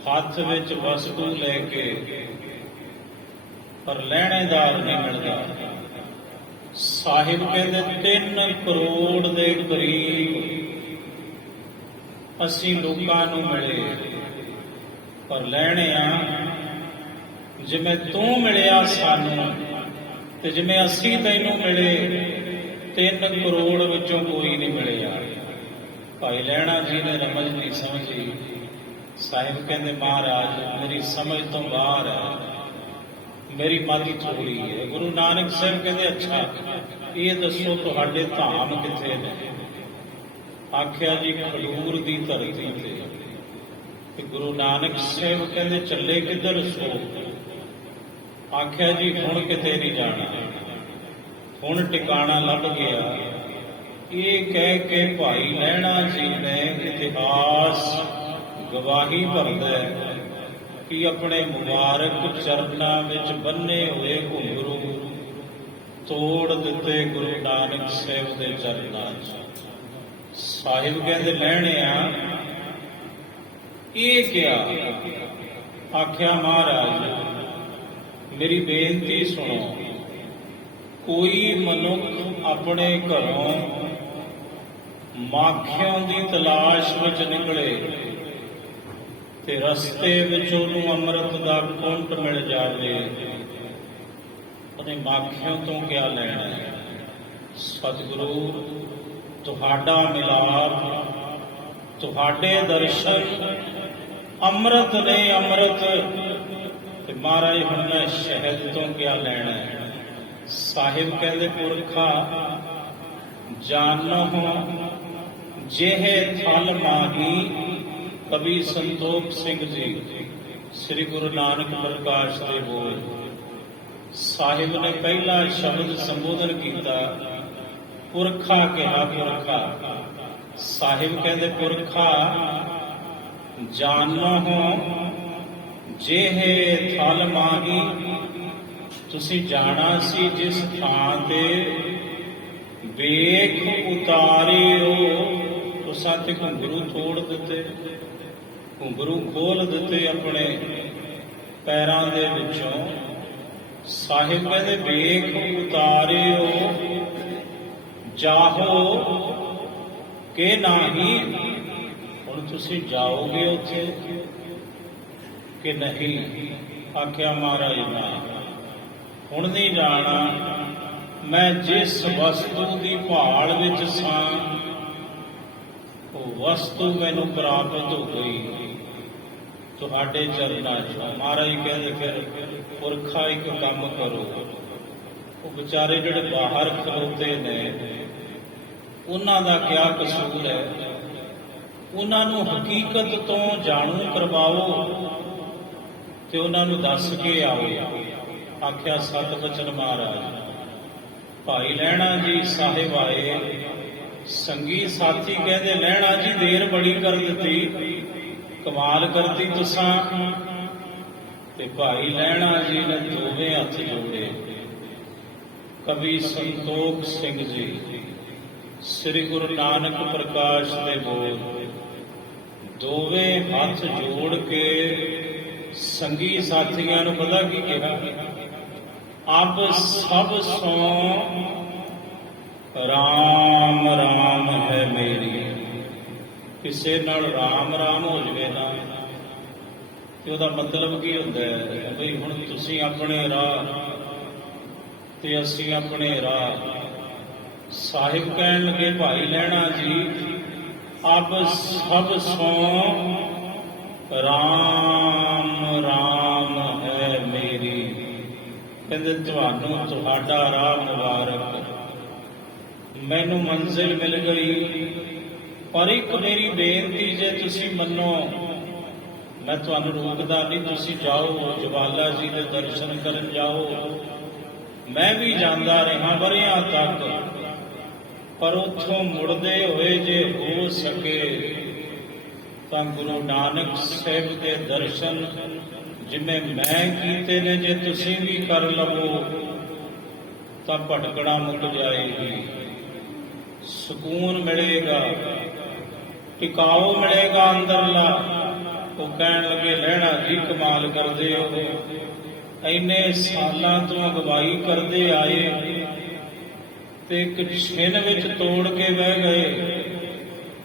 ਹੱਥ ਵਿੱਚ ਵਸਤੂ ਲੈ ਕੇ, ਪਰ ਲਹਿਣੇਦਾਰ ਨਹੀਂ ਮਿਲਦਾ। ਸਾਹਿਬ ਕਹਿੰਦੇ, 3 ਕਰੋੜ ਦੇ ਕਰੀਬ ਅਸੀਂ ਲੋਕਾਂ ਨੂੰ ਮਿਲੇ, ਪਰ ਲਹਿਣਿਆ ਜਿਵੇਂ ਤੂੰ ਮਿਲਿਆ ਸਾਨੂੰ ਤੇ ਜਿਵੇਂ ਅਸੀਂ ਤੈਨੂੰ ਮਿਲੇ, 3 ਕਰੋੜ ਵਿੱਚੋਂ ਕੋਈ ਨਹੀਂ ਮਿਲਿਆ। ਭਾਈ ਲਹਿਣਾ ਜੀ ਨੇ ਰਮਜ ਨਹੀਂ ਸਮਝੀ। ਸਾਹਿਬ ਕਹਿੰਦੇ, ਮਹਾਰਾਜ ਮੇਰੀ ਸਮਝ ਤੋਂ ਬਾਹਰ ਹੈ, ਮੇਰੀ ਮੱਤ ਥੋੜੀ ਹੈ। ਗੁਰੂ ਨਾਨਕ ਸਾਹਿਬ ਕਹਿੰਦੇ, ਅੱਛਾ ਇਹ ਦੱਸੋ ਤੁਹਾਡੇ ਧਾਮ ਕਿੱਥੇ ਨੇ? ਆਖਿਆ, ਜੀ ਖਡੂਰ ਦੀ ਧਰਤੀ ਤੇ। ਗੁਰੂ ਨਾਨਕ ਸਾਹਿਬ ਕਹਿੰਦੇ, ਚੱਲੇ ਕਿੱਧਰ ਸੋ? ਆਖਿਆ, ਜੀ ਹੁਣ ਕਿਤੇ ਨਹੀਂ ਜਾਣਾ, ਹੁਣ ਟਿਕਾਣਾ ਲੱਭ ਗਿਆ। ਇਹ ਕਹਿ ਕੇ ਭਾਈ ਲਹਿਣਾ ਜੀ ਨੇ ਇਤਿਹਾਸ ਗਵਾਹੀ ਭਰਦਾ ਕਿ ਆਪਣੇ ਮੁਬਾਰਕ ਚਰਨਾਂ ਵਿੱਚ ਬੰਨੇ ਹੋਏ ਘੁੰਗਰੂ ਤੋੜ ਦਿੱਤੇ ਗੁਰੂ ਨਾਨਕ ਸਾਹਿਬ ਦੇ ਚਰਨਾਂ 'ਚ। ਸਾਹਿਬ ਕਹਿੰਦੇ, ਲਹਿਣਿਆ ਇਹ ਕਿਹਾ? ਆਖਿਆ, ਮਹਾਰਾਜ ਮੇਰੀ ਬੇਨਤੀ ਸੁਣੋ। ਕੋਈ ਮਨੁੱਖ ਆਪਣੇ ਘਰੋਂ ਮਾਖਿਆਂ ਦੀ ਤਲਾਸ਼ ਵਿੱਚ ਨਿਕਲੇ ਤੇ ਰਸਤੇ ਵਿੱਚ ਉਹਨੂੰ ਅੰਮ੍ਰਿਤ ਦਾ ਘੁੰਟ ਮਿਲ ਜਾਵੇ, ਉਹਨੇ ਮਾਖਿਆਂ ਤੋਂ ਕਿਆ ਲੈਣਾ ਹੈ? ਸਤਿਗੁਰੂ ਤੁਹਾਡਾ ਮਿਲਾਪ, ਤੁਹਾਡੇ ਦਰਸ਼ਨ ਅੰਮ੍ਰਿਤ ਨੇ ਅੰਮ੍ਰਿਤ। ਤੇ ਮਹਾਰਾਜ ਹੁਣ ਮੈਂ ਸ਼ਹਿਦ ਤੋਂ ਕਿਆ ਲੈਣਾ ਹੈ। ਸਾਹਿਬ ਕਹਿੰਦੇ ਪੁਰਖਾ ਜਾਨੋ ਜਿਹੇ ਥਲ ਮਾਹੀ। ਕਵੀ ਸੰਤੋਖ ਸਿੰਘ ਜੀ ਸ੍ਰੀ ਗੁਰੂ ਨਾਨਕ ਪ੍ਰਕਾਸ਼ ਦੇ ਬੋਲ। ਸਾਹਿਬ ਨੇ ਪਹਿਲਾ ਸ਼ਬਦ ਸੰਬੋਧਨ ਕੀਤਾ, ਪੁਰਖਾ ਕਿਹਾ। ਪੁਰਖਾ ਸਾਹਿਬ ਕਹਿੰਦੇ ਪੁਰਖਾ ਜਾਨੋ ਜਿਹੇ ਥਲ ਮਾਹੀ। ਤੁਸੀਂ ਜਾਣਾ ਸੀ ਜਿਸ ਥਾਂ ਤੇ ਵੇਖ ਉਤਾਰਿਓ। ਤੁਸਾਂ ਤੇ ਘੁੰਗਰੂ ਤੋੜ ਦਿੱਤੇ, ਘੁੰਗਰੂ ਖੋਲ ਦਿੱਤੇ ਆਪਣੇ ਪੈਰਾਂ ਦੇ ਵਿੱਚੋਂ। ਸਾਹਿਬ ਕਹਿੰਦੇ ਵੇਖ ਉਤਾਰਿਓ ਜਾਹੋ ਕਿ ਨਹੀਂ। ਹੁਣ ਤੁਸੀਂ ਜਾਓਗੇ ਉੱਥੇ ਕਿ ਨਹੀਂ? ਆਖਿਆ ਮਹਾਰਾਜ ਨਾ, ਹੁਣ ਨਹੀਂ ਜਾਣਾ। ਮੈਂ ਜਿਸ ਵਸਤੂ ਦੀ ਭਾਲ ਵਿੱਚ ਸਾਂ ਉਹ ਵਸਤੂ ਮੈਨੂੰ ਪ੍ਰਾਪਤ ਹੋ ਗਈ ਤੁਹਾਡੇ ਚਰਨਾਂ 'ਚ। ਮਹਾਰਾਜ ਕਹਿੰਦੇ ਫਿਰ ਪੁਰਖਾ ਇੱਕ ਕੰਮ ਕਰੋ। ਉਹ ਵਿਚਾਰੇ ਜਿਹੜੇ ਬਾਹਰ ਖਲੋਤੇ ਨੇ ਉਹਨਾਂ ਦਾ ਕਿਆ ਕਸੂਰ ਹੈ? ਉਹਨਾਂ ਨੂੰ ਹਕੀਕਤ ਤੋਂ ਜਾਣੂ ਕਰਵਾਓ ਤੇ ਉਹਨਾਂ ਨੂੰ ਦੱਸ ਕੇ ਆਓ। ਆਖਿਆ ਸਤ ਬਚਨ ਮਹਾਰਾਜ। ਭਾਈ ਲਹਿਣਾ ਜੀ ਸਾਹਿਬ ਆਏ, ਸੰਗੀ ਸਾਥੀ ਕਹਿੰਦੇ ਲਹਿਣਾ ਜੀ ਦੇਰ ਬੜੀ ਕਰ ਦਿੱਤੀ, ਕਮਾਲ ਕਰਤੀ ਤੁਸਾਂ। ਤੇ ਭਾਈ ਲਹਿਣਾ ਜੀ ਨੇ ਦੋਵੇਂ ਹੱਥ ਜੋੜੇ। ਕਵੀ ਸੰਤੋਖ ਸਿੰਘ ਜੀ ਸ੍ਰੀ ਗੁਰੂ ਨਾਨਕ ਪ੍ਰਕਾਸ਼ ਦੇ ਬੋਲ। ਦੋਵੇਂ ਹੱਥ ਜੋੜ ਕੇ ਸੰਗੀ ਸਾਥੀਆਂ ਨੂੰ ਪਤਾ ਕੀ ਕਿਹਾ? ਅਬ ਸਭ ਸੋਂ ਰਾਮ ਰਾਮ ਹੈ ਮੇਰੀ। ਕਿਸੇ ਨਾਲ ਰਾਮ ਰਾਮ ਹੋ ਜਵੇ ਨਾ ਤੇ ਉਹਦਾ ਮਤਲਬ ਕੀ ਹੁੰਦਾ ਹੈ? ਬਈ ਹੁਣ ਤੁਸੀਂ ਆਪਣੇ ਰਾਹ ਤੇ ਅਸੀਂ ਆਪਣੇ ਰਾਹ। ਸਾਹਿਬ ਕਹਿਣ ਲੱਗੇ ਭਾਈ ਲਹਿਣਾ ਜੀ ਅਬ ਸਭ ਸੋਂ ਰਾਮ ਰਾਮ ਹੈ ਮੇਰੀ। ਕਹਿੰਦੇ ਤੁਹਾਨੂੰ ਤੁਹਾਡਾ ਰਾਹ ਮੁਬਾਰਕ, ਮੈਨੂੰ ਮੰਜ਼ਿਲ ਮਿਲ ਗਈ। ਪਰ ਇੱਕ ਮੇਰੀ ਬੇਨਤੀ, ਜੇ ਤੁਸੀਂ ਮੰਨੋ ਮੈਂ ਤੁਹਾਨੂੰ ਰੋਕਦਾ ਨਹੀਂ, ਤੁਸੀਂ ਜਾਓ ਜਵਾਲਾ ਜੀ ਦੇ ਦਰਸ਼ਨ ਕਰਨ ਜਾਓ। ਮੈਂ ਵੀ ਜਾਂਦਾ ਰਿਹਾ ਵਰ੍ਹਿਆਂ ਤੱਕ, ਪਰ ਉੱਥੋਂ ਮੁੜਦੇ ਹੋਏ ਜੇ ਹੋ ਸਕੇ ਤਾਂ ਗੁਰੂ ਨਾਨਕ ਸਾਹਿਬ ਦੇ ਦਰਸ਼ਨ ਜਿਵੇਂ ਮੈਂ ਕੀਤੇ ਨੇ ਜੇ ਤੁਸੀਂ ਵੀ ਕਰ ਲਵੋ ਤਾਂ ਭਟਕਣਾ ਮੁੱਕ ਜਾਏਗੀ, ਸਕੂਨ ਮਿਲੇਗਾ, ਟਿਕਾਓ ਮਿਲੇਗਾ ਅੰਦਰਲਾ। ਉਹ ਕਹਿਣ ਲੱਗੇ ਲਹਿਣਾ ਜੀ ਕਮਾਲ ਕਰਦੇ ਹੋ, ਇੰਨੇ ਸਾਲਾਂ ਤੋਂ ਅਗਵਾਈ ਕਰਦੇ ਆਏ ਤੇ ਇੱਕ ਛਿਨ ਵਿੱਚ ਤੋੜ ਕੇ ਬਹਿ ਗਏ।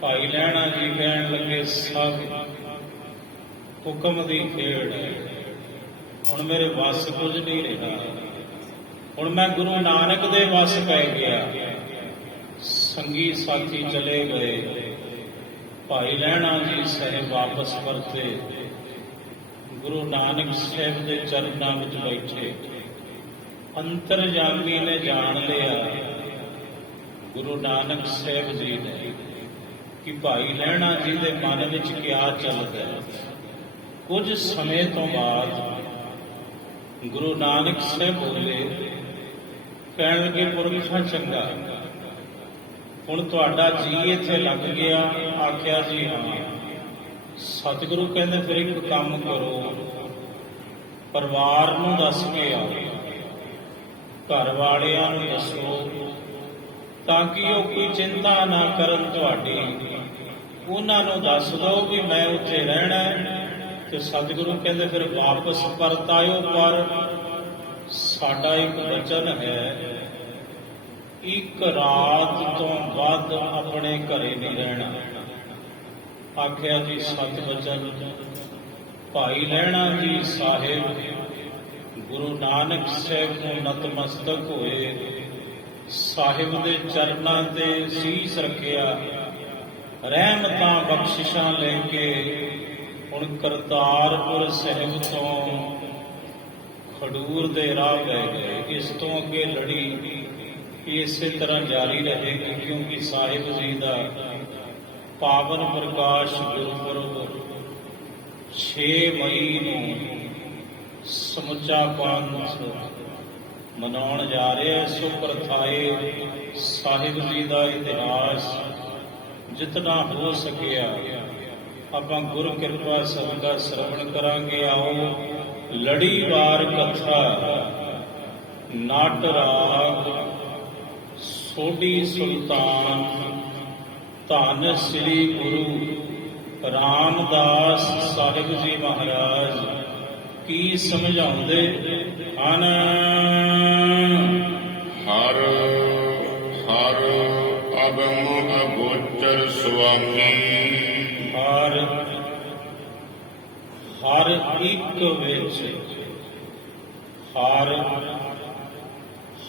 ਭਾਈ ਲਹਿਣਾ ਜੀ ਕਹਿਣ ਲੱਗੇ ਸਭ ਹੁਕਮ ਦੀ ਖੇਡ ਹੈ, ਹੁਣ ਮੇਰੇ ਵੱਸ ਕੁਝ ਨਹੀਂ ਰਿਹਾ, ਹੁਣ ਮੈਂ ਗੁਰੂ ਨਾਨਕ ਦੇ ਵੱਸ ਪੈ ਗਿਆ। ਸੰਗੀ ਸਾਥੀ ਚਲੇ ਗਏ। ਭਾਈ ਲਹਿਣਾ ਜੀ ਸਾਹਿਬ ਵਾਪਸ ਪਰਤੇ, ਗੁਰੂ ਨਾਨਕ ਸਾਹਿਬ ਦੇ ਚਰਨਾਂ ਵਿੱਚ ਬੈਠੇ। ਅੰਤਰਜਾਮੀ ਨੇ ਜਾਣ ਲਿਆ ਗੁਰੂ ਨਾਨਕ ਸਾਹਿਬ ਜੀ ਨੇ ਕਿ ਭਾਈ ਲਹਿਣਾ ਜੀ ਦੇ ਮਨ ਵਿੱਚ ਕਿਆ ਚੱਲਦਾ ਹੈ। ਕੁਝ ਸਮੇਂ ਤੋਂ ਬਾਅਦ ਗੁਰੂ ਨਾਨਕ ਸਾਹਿਬ ਬੋਲੇ, ਕਹਿਣ ਲੱਗੇ ਪੁਰਖਾ ਚੰਗਾ, ਹੁਣ ਤੁਹਾਡਾ ਜੀ ਇੱਥੇ ਲੱਗ ਗਿਆ। ਆਖਿਆ ਜੀ ਹਾਂ। ਸਤਿਗੁਰੂ ਕਹਿੰਦੇ ਫਿਰ ਇੱਕ ਕੰਮ ਕਰੋ, ਪਰਿਵਾਰ ਨੂੰ ਦੱਸ ਕੇ ਆਓ, ਘਰ ਵਾਲਿਆਂ ਨੂੰ ਦੱਸੋ ਤਾਂ ਕਿ ਉਹ ਕੋਈ ਚਿੰਤਾ ਨਾ ਕਰਨ ਤੁਹਾਡੀ। ਉਹਨਾਂ ਨੂੰ ਦੱਸ ਦਿਓ ਵੀ ਮੈਂ ਉੱਥੇ ਰਹਿਣਾ ਤੇ ਸਤਿਗੁਰੂ ਕਹਿੰਦੇ ਫਿਰ ਵਾਪਸ ਪਰਤ ਆਇਓ, ਪਰ ਸਾਡਾ ਇੱਕ ਵਚਨ ਹੈ, ਇੱਕ ਰਾਤ ਤੋਂ ਵੱਧ ਆਪਣੇ ਘਰੇ ਨਹੀਂ ਰਹਿਣਾ। ਆਖਿਆ ਜੀ ਸਤ ਵਚਨ। ਭਾਈ ਲਹਿਣਾ ਜੀ ਸਾਹਿਬ ਗੁਰੂ ਨਾਨਕ ਸਾਹਿਬ ਨੂੰ ਨਤਮਸਤਕ ਹੋਏ ਸਾਹਿਬ ਦੇ ਚਰਨਾਂ ਤੇ ਸੀਸ ਰੱਖਿਆ, ਰਹਿਮਤਾਂ ਬਖਸ਼ਿਸ਼ਾਂ ਲੈ ਕੇ ਹੁਣ ਕਰਤਾਰਪੁਰ ਸਾਹਿਬ ਤੋਂ ਖਡੂਰ ਦੇ ਰਾਹ ਪੈ ਗਏ। ਇਸ ਤੋਂ ਅੱਗੇ ਲੜੀ ਇਸੇ ਤਰ੍ਹਾਂ ਜਾਰੀ ਰਹੇਗੀ, ਕਿਉਂਕਿ ਸਾਹਿਬ ਜੀ ਦਾ ਪਾਵਨ ਪ੍ਰਕਾਸ਼ ਗੁਰਪੁਰਬ 6 ਮਈ ਨੂੰ ਸਮੁੱਚਾ ਪੰਥ ਮਨਾਉਣ ਜਾ ਰਿਹਾ। ਸੋ ਪ੍ਰਥਾਏ ਸਾਹਿਬ ਜੀ ਦਾ ਇਤਿਹਾਸ ਜਿਤਨਾ ਹੋ ਸਕਿਆ ਆਪਾਂ ਗੁਰੂ ਕਿਰਪਾ ਸਦਕਾ ਸਰਵਣ ਕਰਾਂਗੇ। ਆਓ ਲੜੀਵਾਰ ਕਥਾ ਨਾਟ ਰਾਗ ਸੋਢੀ ਸੁਲਤਾਨ ਧੰਨ ਸ੍ਰੀ ਗੁਰੂ ਰਾਮਦਾਸ ਸਾਹਿਬ ਜੀ ਮਹਾਰਾਜ ਕੀ ਸਮਝਾਉਂਦੇ ਹਨ। ਹਰ ਹਰ ਅਗਮ ਅਗੋਚਰ ਸੁਆਮੀ, ਹਰ ਹਰ ਇੱਕ ਵਿੱਚ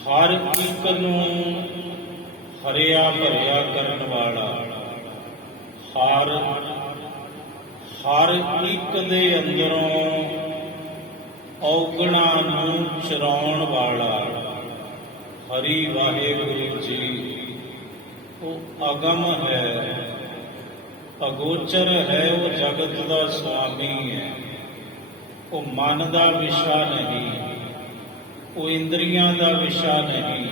ਹਰ ਇੱਕ ਨੂੰ ਹਰਿਆ ਭਰਿਆ ਕਰਨ ਵਾਲਾ, ਹਰ ਇੱਕ ਦੇ ਅੰਦਰੋਂ ਔਗਣਾ ਨੂੰ ਚਰਾਉਣ ਵਾਲਾ ਹਰੀ ਵਾਹਿਗੁਰੂ ਜੀ। ਉਹ ਅਗਮ ਹੈ, ਅਗੋਚਰ ਹੈ, ਉਹ ਜਗਤ ਦਾ ਸੁਆਮੀ ਹੈ। ਉਹ ਮਨ ਦਾ ਵਿਸ਼ਾ ਨਹੀਂ, ਉਹ ਇੰਦਰੀਆਂ ਦਾ ਵਿਸ਼ਾ ਨਹੀਂ,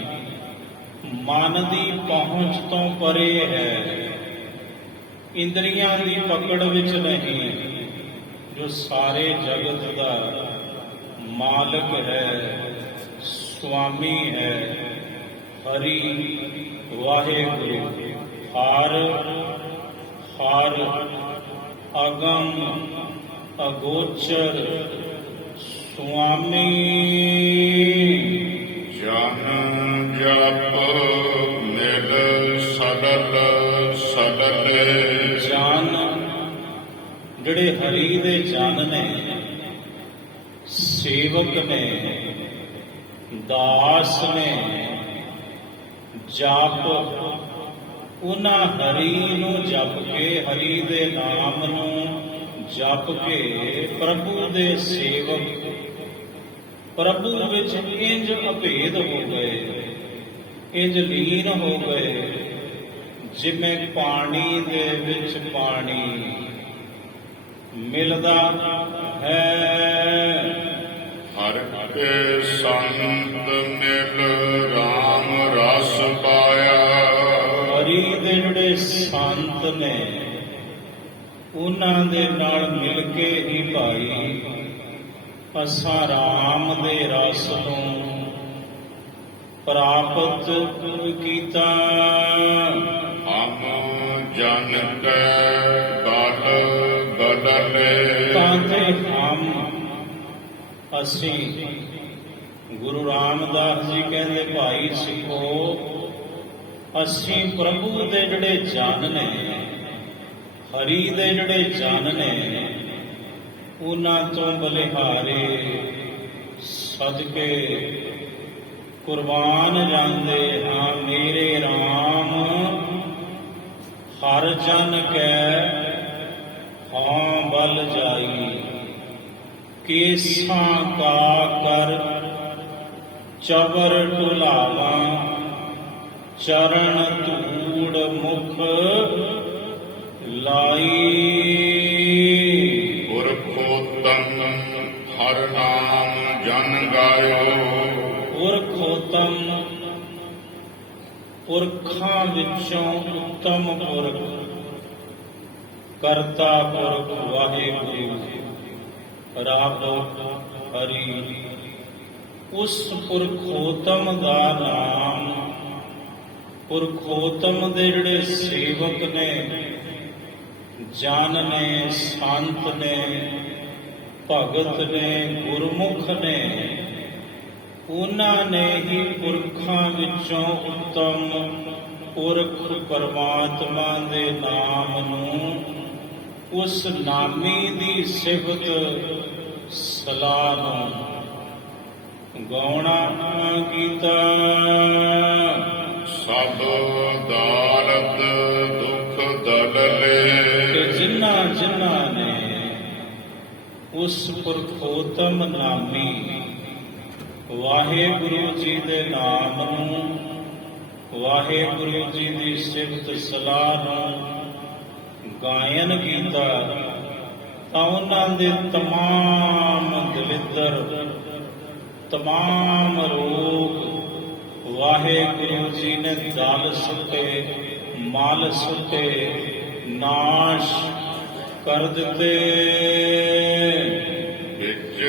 ਮਨ ਦੀ ਪਹੁੰਚ ਤੋਂ ਪਰੇ ਹੈ, ਇੰਦਰੀਆਂ ਦੀ ਪਕੜ ਵਿੱਚ ਨਹੀਂ, ਜੋ ਸਾਰੇ ਜਗਤ ਦਾ ਮਾਲਕ ਹੈ, ਸੁਆਮੀ ਹੈ, ਹਰੀ ਵਾਹਿਗੁਰੂ। ਹਰ ਅਗਮ ਅਗੋਚਰ ਸੁਆਮੀ, ਜਨ ਜਪ ਮਿਲ ਸਡਲ ਜਨ ਜਿਹੜੇ ਹਰੀ ਦੇ ਜਨ ਨੇ, ਸੇਵਕ ਨੇ, ਦਾਸ ਨੇ, ਜਪ ਉਹਨਾਂ ਹਰੀ ਨੂੰ ਜਪ ਕੇ, ਹਰੀ ਦੇ ਨਾਮ ਨੂੰ ਜਪ ਕੇ ਪ੍ਰਭੂ ਦੇ ਸੇਵਕ ਪ੍ਰਭੂ ਵਿੱਚ ਇੰਜ ਅਭੇਦ ਹੋ ਗਏ, ਇੰਜ ਲੀਨ ਹੋ ਗਏ, ਜਿਵੇਂ ਪਾਣੀ ਦੇ ਵਿੱਚ ਪਾਣੀ ਮਿਲਦਾ ਹੈ। ਹਰ ਕੇ ਸੰਤ ਮਿਲ ਰਾਮ ਰਸ ਪਾਇਆ, ਹਰੀ ਦੇ ਜਿਹੜੇ ਸੰਤ ਨੇ ਉਹਨਾਂ ਦੇ ਨਾਲ ਮਿਲ ਕੇ ਹੀ ਭਾਈ ਅਸਾਂ ਰਾਮ ਦੇ ਰਸ ਨੂੰ ਪ੍ਰਾਪਤ ਕੀਤਾ। ਹਮ ਜਨ ਕੈ ਗਲ ਗਦਲੇ, ਤਾਂ ਤੇ ਹਮ ਅਸੀਂ ਗੁਰੂ ਰਾਮਦਾਸ ਜੀ ਕਹਿੰਦੇ ਭਾਈ ਸਿੱਖੋ, ਅਸੀਂ ਪ੍ਰਭੂ ਦੇ ਜਿਹੜੇ ਜਨ ਨੇ, ਹਰੀ ਦੇ ਜਿਹੜੇ ਜਨ ਨੇ, ਉਹਨਾਂ ਤੋਂ ਬਲਿਹਾਰੇ ਸਦਕੇ ਕੁਰਬਾਨ ਜਾਂਦੇ ਹਾਂ। ਮੇਰੇ ਰਾਮ ਹਰ ਜਨ ਕੈ ਹਾਂ ਬਲ ਜਾਈ, ਕੇਸਾਂ ਕਾ ਕਰ ਚਵਰ ਢੁਲਾਵਾ, ਚਰਨ ਧੂੜ ਮੁਖ ਲਾਈ। ਪੁਰਖੋਤਮ ਹਰ ਨਾਮ ਜਨ ਗਾਇਓ, ਪੁਰਖੋਤਮ ਪੁਰਖਾਂ ਵਿੱਚੋਂ ਉੱਤਮ ਪੁਰਖ, ਕਰਤਾ ਪੁਰਖ ਵਾਹਿਗੁਰੂ ਰੱਬ ਹਰੀ। ਉਸ ਪੁਰਖੋਤਮ ਦਾ ਨਾਮ, ਪੁਰਖੋਤਮ ਦੇ ਜਿਹੜੇ ਸੇਵਕ ਨੇ, ਜਨ ਨੇ, ਸੰਤ ਨੇ, ਭਗਤ ਨੇ, ਗੁਰਮੁਖ ਨੇ, ਉਹਨਾਂ ਨੇ ਹੀ ਪੁਰਖਾਂ ਵਿੱਚੋਂ ਉੱਤਮ ਪੁਰਖ ਪਰਮਾਤਮਾ ਦੇ ਨਾਮ ਨੂੰ, ਉਸ ਨਾਮੀ ਦੀ ਸਿਫਤ ਸਲਾਹ ਨੂੰ ਗਾਉਣਾ ਕੀਤਾ। ਸਭ ਦਾਰਦ ਦੁਖ ਦਲਲੇ। ਕਿ ਜਿਨ੍ਹਾਂ ਜਿਨ੍ਹਾਂ ਨੇ ਉਸ ਪੁਰਖੋਤਮ ਨਾਮੀ ਵਾਹਿਗੁਰੂ ਜੀ ਦੇ ਨਾਮ ਨੂੰ, ਵਾਹਿਗੁਰੂ ਜੀ ਦੀ ਸਿਫਤ ਸਲਾਹ ਨੂੰ ਗਾਇਨ ਕੀਤਾ, ਤਾਂ ਉਹਨਾਂ ਦੇ ਤਮਾਮ ਦਲਿੱਦਰ, ਤਮਾਮ ਰੋਗ ਵਾਹਿਗੁਰੂ ਜੀ ਨੇ ਦਲ ਸੁੱਟੇ, ਮਲ ਸੁੱਟੇ, ਨਾਸ਼ ਕਰ ਦਿੱਤੇ। ਵਿੱਚ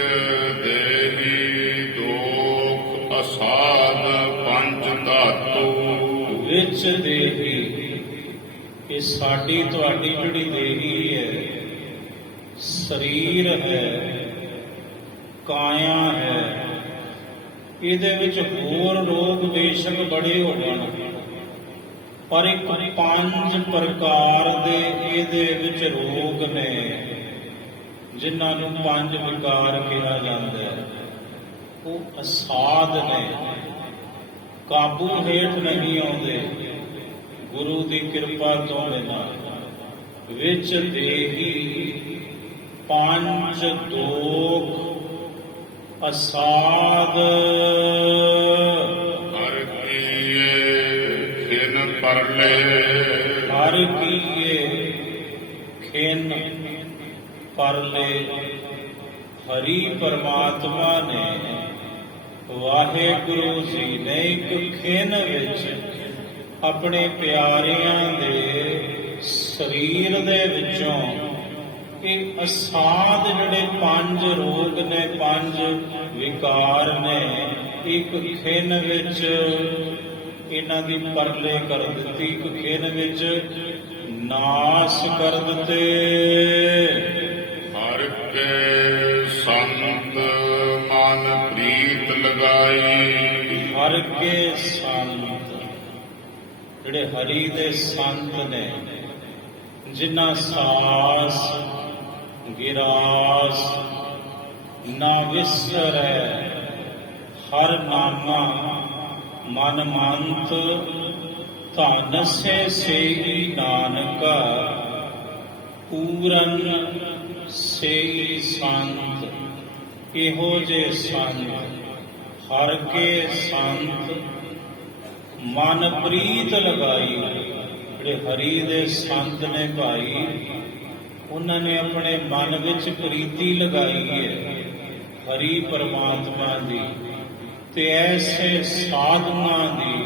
ਦੇਹੀ ਦੋਖ ਅਸਾਧ ਪੰਜ ਧਾਤੂ। ਵਿੱਚ ਦੇਹੀ, ਇਹ ਸਾਡੀ ਤੁਹਾਡੀ ਜਿਹੜੀ ਦੇਹੀ ਹੈ, ਸਰੀਰ ਹੈ, ਕਾਇਆ ਹੈ, ਇਹਦੇ ਵਿੱਚ ਹੋਰ ਰੋਗ ਬੇਸ਼ੱਕ ਬੜੇ ਹੋਣ, ਪਰ ਇੱਕ ਪੰਜ ਪ੍ਰਕਾਰ ਦੇ ਇਹਦੇ ਵਿੱਚ ਰੋਗ ਨੇ, ਜਿਨ੍ਹਾਂ ਨੂੰ ਪੰਜ ਵਿਕਾਰ ਕਿਹਾ ਜਾਂਦਾ ਹੈ। ਉਹ ਅਸਾਧ ਨੇ, ਕਾਬੂ ਹੇਠ ਨਹੀਂ ਆਉਂਦੇ ਗੁਰੂ ਦੀ ਕਿਰਪਾ ਤੋਂ ਬਿਨਾਂ। ਵਿੱਚ ਦੇਹੀ ਪੰਜ ਦੋਖ ਅਸਾਧ। ਹਰ ਕੀਏ ਖਿਨ ਪਰਲੇ। ਹਰ ਕੀਏ ਖਿਨ ਪਰਲੇ। ਹਰੀ ਪਰਮਾਤਮਾ ਨੇ, ਵਾਹਿਗੁਰੂ ਜੀ ਨੇ ਇੱਕ ਖਿਨ ਵਿੱਚ ਆਪਣੇ ਪਿਆਰਿਆਂ ਦੇ ਸਰੀਰ ਦੇ ਵਿੱਚੋਂ ਇਹ ਅਸਾਧ ਜਿਹੜੇ ਪੰਜ ਰੋਗ ਨੇ, ਪੰਜ ਵਿਕਾਰ ਨੇ, ਇੱਕ ਖਿਨ ਵਿੱਚ ਇਹਨਾਂ ਦੀ ਪਰਲੇ ਕਰ ਦਿੱਤੀ, ਇੱਕ ਖਿਨ ਵਿੱਚ ਨਾਸ ਕਰ ਦਿੱਤੇ। ਹਰ ਕੇ ਸੰਤ ਮਨ ਪ੍ਰੀਤ ਲਗਾਈ। ਹਰ ਕੇ ਸੰਤ, ਜਿਹੜੇ ਹਰੀ ਦੇ ਸੰਤ ਨੇ, ਜਿਨ੍ਹਾਂ ਸਾਸ ਗਿਰਾਸ ਨਾ ਵਿਸਰੈ, ਹਰ ਨਾਮਾ ਮਨ ਮੰਤ, ਧਨ ਸੇਈ ਨਾਨਕਾ ਪੂਰਨ ਸੇਈ ਸੰਤ। ਇਹੋ ਜੇ ਸੰਤ, ਹਰ ਕੇ ਸੰਤ ਮਨ ਪ੍ਰੀਤ ਲਗਾਈ, ਜਿਹੜੇ ਹਰੀ ਦੇ ਸੰਤ ਨੇ ਭਾਈ, ਉਹਨਾਂ ਨੇ ਆਪਣੇ ਮਨ ਵਿੱਚ ਪ੍ਰੀਤੀ ਲਗਾਈ ਹੈ ਹਰੀ ਪਰਮਾਤਮਾ ਦੀ, ਤੇ ਐਸੇ ਸਾਧਨਾ ਦੀ,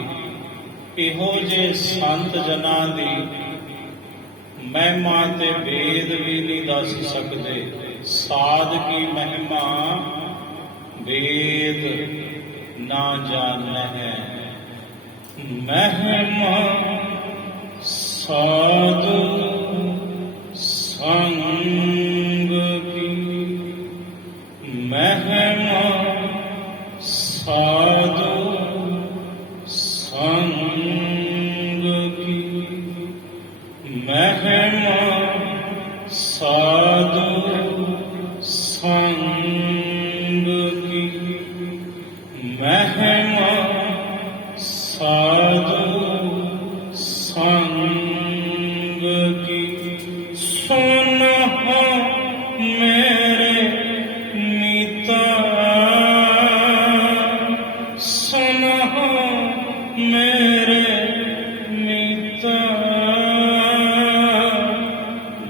ਇਹੋ ਜੇ ਸੰਤ ਜਨਾਂ ਦੀ ਮਹਿਮਾ ਤੇ ਵੇਦ ਵੀ ਨਹੀਂ ਦੱਸ ਸਕਦੇ। ਸਾਧ ਕੀ ਮਹਿਮਾ ਵੇਦ ਨਾ ਜਾਣੈ ਹੈ। ਮਹਿਮਾ ਸਾਧੂ ਸੰਗ ਕੀ। ਮਹਿਮਾ ਸਾਧੂ ਸੰਗ ਕੀ। ਮਹਿਮਾ ਸਾਧੂ ਸੰਗ ਕੀ। ਮਹਿਮਾ ਸਾਧੂ ਸੰਗ ਕੀ। ਸੁਨ ਮੇਰੇ ਮੀਤਾ, ਸੁਨ ਮੇਰੇ ਮੀਤਾ।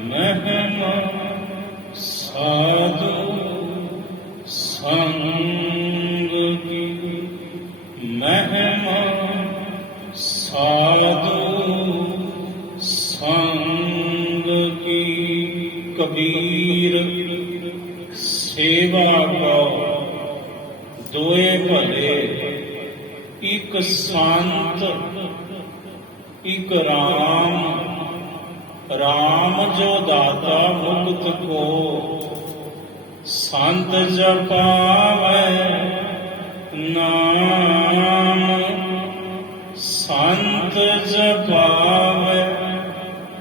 ਮਹਿਮਾ ਸਾਧੂ ਸੰਗ ਕੀ। ਮਹਿਮਾ ਸਾਧੂ ਸੰਗ ਕੀ। ਕਬੀਰ ਸੇਵਾ ਕੋ ਦੋਏ ਭਲੇ, ਇੱਕ ਸੰਤ ਇੱਕ ਰਾਮ। ਰਾਮ ਜੋ ਦਾਤਾ ਮੁਕਤ ਕੋ, ਸੰਤ ਜਪਾਵੈ ਨਾਮ। ਸੰਤ ਜਪਾਵੈ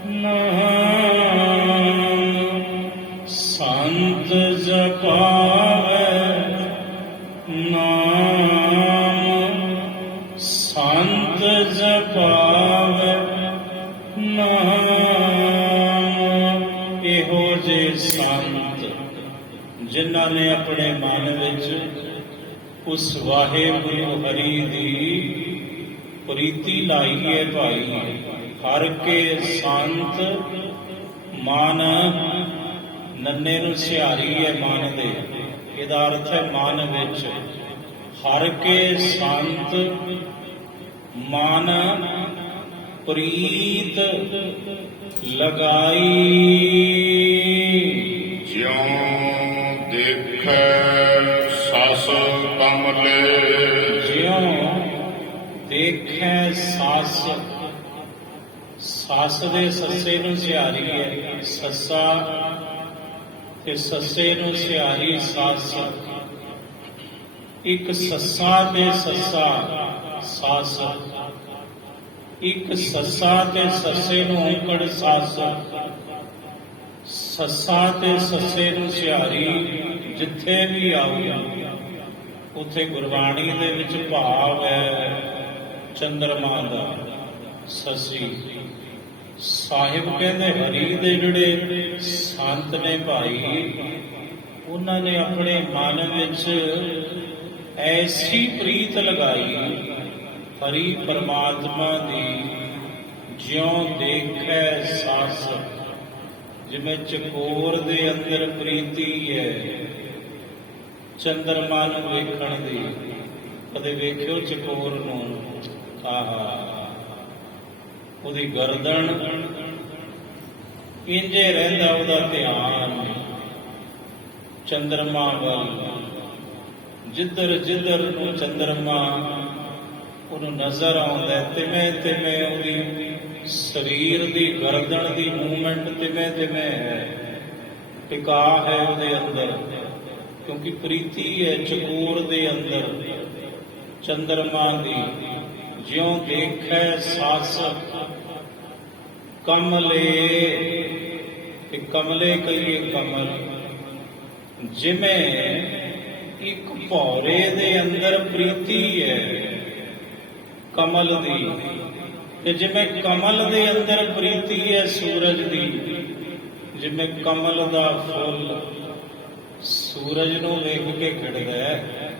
ਨਾਮ। ਸੰਤ ਜਪਾਵੈ ਨਾਮ। ਸੰਤ ਜਪਾਵੈ ਇਹੋ ਜਿਹੇ ਸੰਤ ਜਿਨ੍ਹਾਂ ਨੇ ਆਪਣੇ ਮਨ ਵਿੱਚ ਉਸ ਵਾਹਿਗੁਰੂ ਹਰੀ ਦੀ ਪ੍ਰੀਤੀ ਲਾਈ ਹੈ ਭਾਈ। ਹਰ ਕੇ ਸੰਤ ਮਨ ਨੰਨੇ ਨੂੰ ਸਿਹਾਰੀ ਹੈ ਮਨ ਦੇ, ਇਹਦਾ ਅਰਥ ਹੈ ਮਨ ਵਿੱਚ। ਹਰ ਕੇ ਸੰਤ ਮਨ ਪ੍ਰੀਤ ਲਗਾਈ। ਜਿਉ ਦੇਖੈ ਸਸ ਕਮਲੇ, ਜਿਉ ਦੇਖੈ ਸੱਸ, ਸੱਸ ਦੇ ਸੱਸੇ ਨੂੰ ਸਿਹਾਰੀ ਹੈ, ਸੱਸਾ ਤੇ ਸੱਸੇ ਨੂੰ ਸਿਹਾਰੀ ਸੱਸ। ਇੱਕ ਸੱਸਾ ਤੇ ਸੱਸਾ ਸੱਸ, ਇੱਕ ਸੱਸਾ ਤੇ ਸੱਸੇ ਨੂੰ ਔਂਕੜ ਸੱਸ। ਸੱਸਾ ਤੇ ਸੱਸੇ ਨੂੰ ਸਿਹਾਰੀ ਜਿੱਥੇ ਵੀ ਆਉ ਉੱਥੇ ਗੁਰਬਾਣੀ ਦੇ ਵਿੱਚ ਭਾਵ ਹੈ ਚੰਦਰਮਾ ਦਾ, ਸੱਸੀ। ਸਾਹਿਬ ਕਹਿੰਦੇ ਹਰੀ ਦੇ ਜਿਹੜੇ ਸੰਤ ਨੇ ਭਾਈ, ਉਹਨਾਂ ਨੇ ਆਪਣੇ ਮਨ ਵਿੱਚ ਐਸੀ ਪ੍ਰੀਤ ਲਗਾਈ ਹਰੀ ਪਰਮਾਤਮਾ ਦੀ, ਜਿਉਂ ਦੇਖੈ ਸੱਸ। ਜਿਵੇਂ ਚਕੋਰ ਦੇ ਅੰਦਰ ਪ੍ਰੀਤੀ ਹੈ ਚੰਦਰਮਾ ਨੂੰ ਵੇਖਣ ਦੀ। ਕਦੇ ਵੇਖਿਓ ਚਕੋਰ ਨੂੰ? ਆਹਾ, ਉਹਦੀ ਗਰਦਨ ਇੰਜੇ ਰਹਿੰਦਾ ਉਹਦਾ ਧਿਆਨ ਚੰਦਰਮਾ ਵੱਲ। ਜਿੱਧਰ ਜਿੱਧਰ ਨੂੰ ਚੰਦਰਮਾ ਉਹਨੂੰ ਨਜ਼ਰ ਆਉਂਦਾ, ਤਿਵੇਂ ਤਿਵੇਂ ਉਹਦੀ ਸਰੀਰ ਦੀ ਗਰਦਨ ਦੀ ਮੂਵਮੈਂਟ ਤਿਵੇਂ ਤਿਵੇਂ ਹੈ, ਟਿਕਾ ਹੈ ਉਹਦੇ ਅੰਦਰ, ਕਿਉਂਕਿ ਪ੍ਰੀਤੀ ਹੈ ਚਕੋਰ ਦੇ ਅੰਦਰ ਚੰਦਰਮਾ ਦੀ। ਜਿਉਂ ਦੇਖੈ ਸੱਸ ਕਮਲੇ, ਤੇ ਕਮਲੇ ਕਹੀਏ ਕਮਲ। ਜਿਵੇਂ ਇੱਕ ਭੌਰੇ ਦੇ ਅੰਦਰ ਪ੍ਰੀਤੀ ਹੈ ਕਮਲ ਦੀ, ਤੇ ਜਿਵੇਂ ਕਮਲ ਦੇ ਅੰਦਰ ਪ੍ਰੀਤੀ ਹੈ ਸੂਰਜ ਦੀ। ਜਿਵੇਂ ਕਮਲ ਦਾ ਫੁੱਲ ਸੂਰਜ ਨੂੰ ਵੇਖ ਕੇ ਖਿੜਦਾ ਹੈ,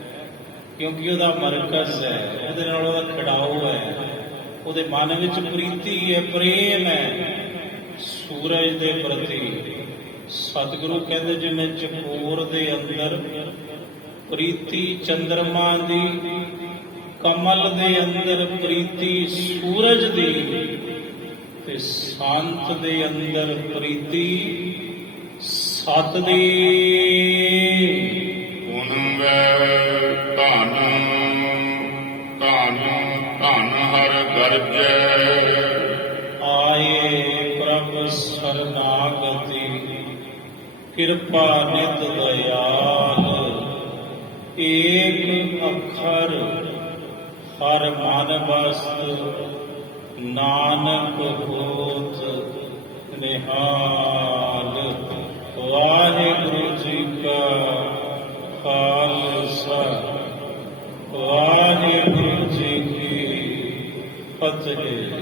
ਕਿਉਂਕਿ ਉਹਦਾ ਮਰਕਜ਼ ਹੈ, ਉਹਦੇ ਨਾਲ ਉਹਦਾ ਖਿੜਾਓ ਹੈ, ਉਹਦੇ ਮਨ ਵਿੱਚ ਪ੍ਰੀਤੀ ਹੈ, ਪ੍ਰੇਮ ਹੈ ਸੂਰਜ ਦੇ ਪ੍ਰਤੀ। ਸਤਿਗੁਰੂ ਕਹਿੰਦੇ ਜਿਵੇਂ ਚਕੋਰ ਦੇ ਅੰਦਰ ਪ੍ਰੀਤੀ ਚੰਦਰਮਾ ਦੀ, ਕਮਲ ਦੇ ਅੰਦਰ ਪ੍ਰੀਤੀ ਸੂਰਜ ਦੀ, ਤੇ ਸੰਤ ਦੇ ਅੰਦਰ ਪ੍ਰੀਤੀ ਸਤ ਦੀ। ਗੁਣ ਗੈ ਧਨ ਧਨ ਧਨ ਹਰ ਗਰਜੈ, ਆਏ ਪ੍ਰਭ ਸਰਨਾਗਤੀ ਕਿਰਪਾ ਨਿਤ ਦਇਆਲ। ਏਕ ਅੱਖਰ ਹਰ ਮਨ ਬਸਤ ਨਾਨਕ ਹੋਤ ਨਿਹਾਲ। ਵਾਹਿਗੁਰੂ ਜੀ ਕਾ ਖਾਲਸਾ, ਵਾਹਿਗੁਰੂ ਜੀ ਕੀ ਫਤਿਹ।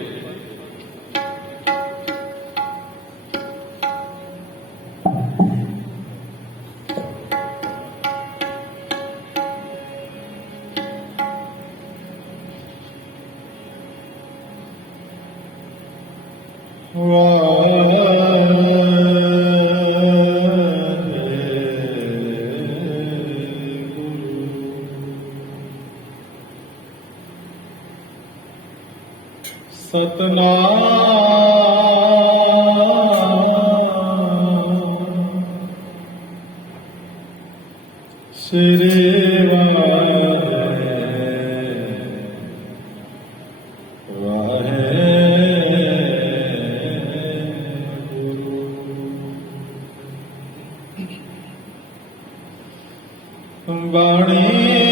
ਸਤਨਾਮ ਸ੍ਰੀ ਵਾਹਿਗੁਰੂ। ਬਾਣੀ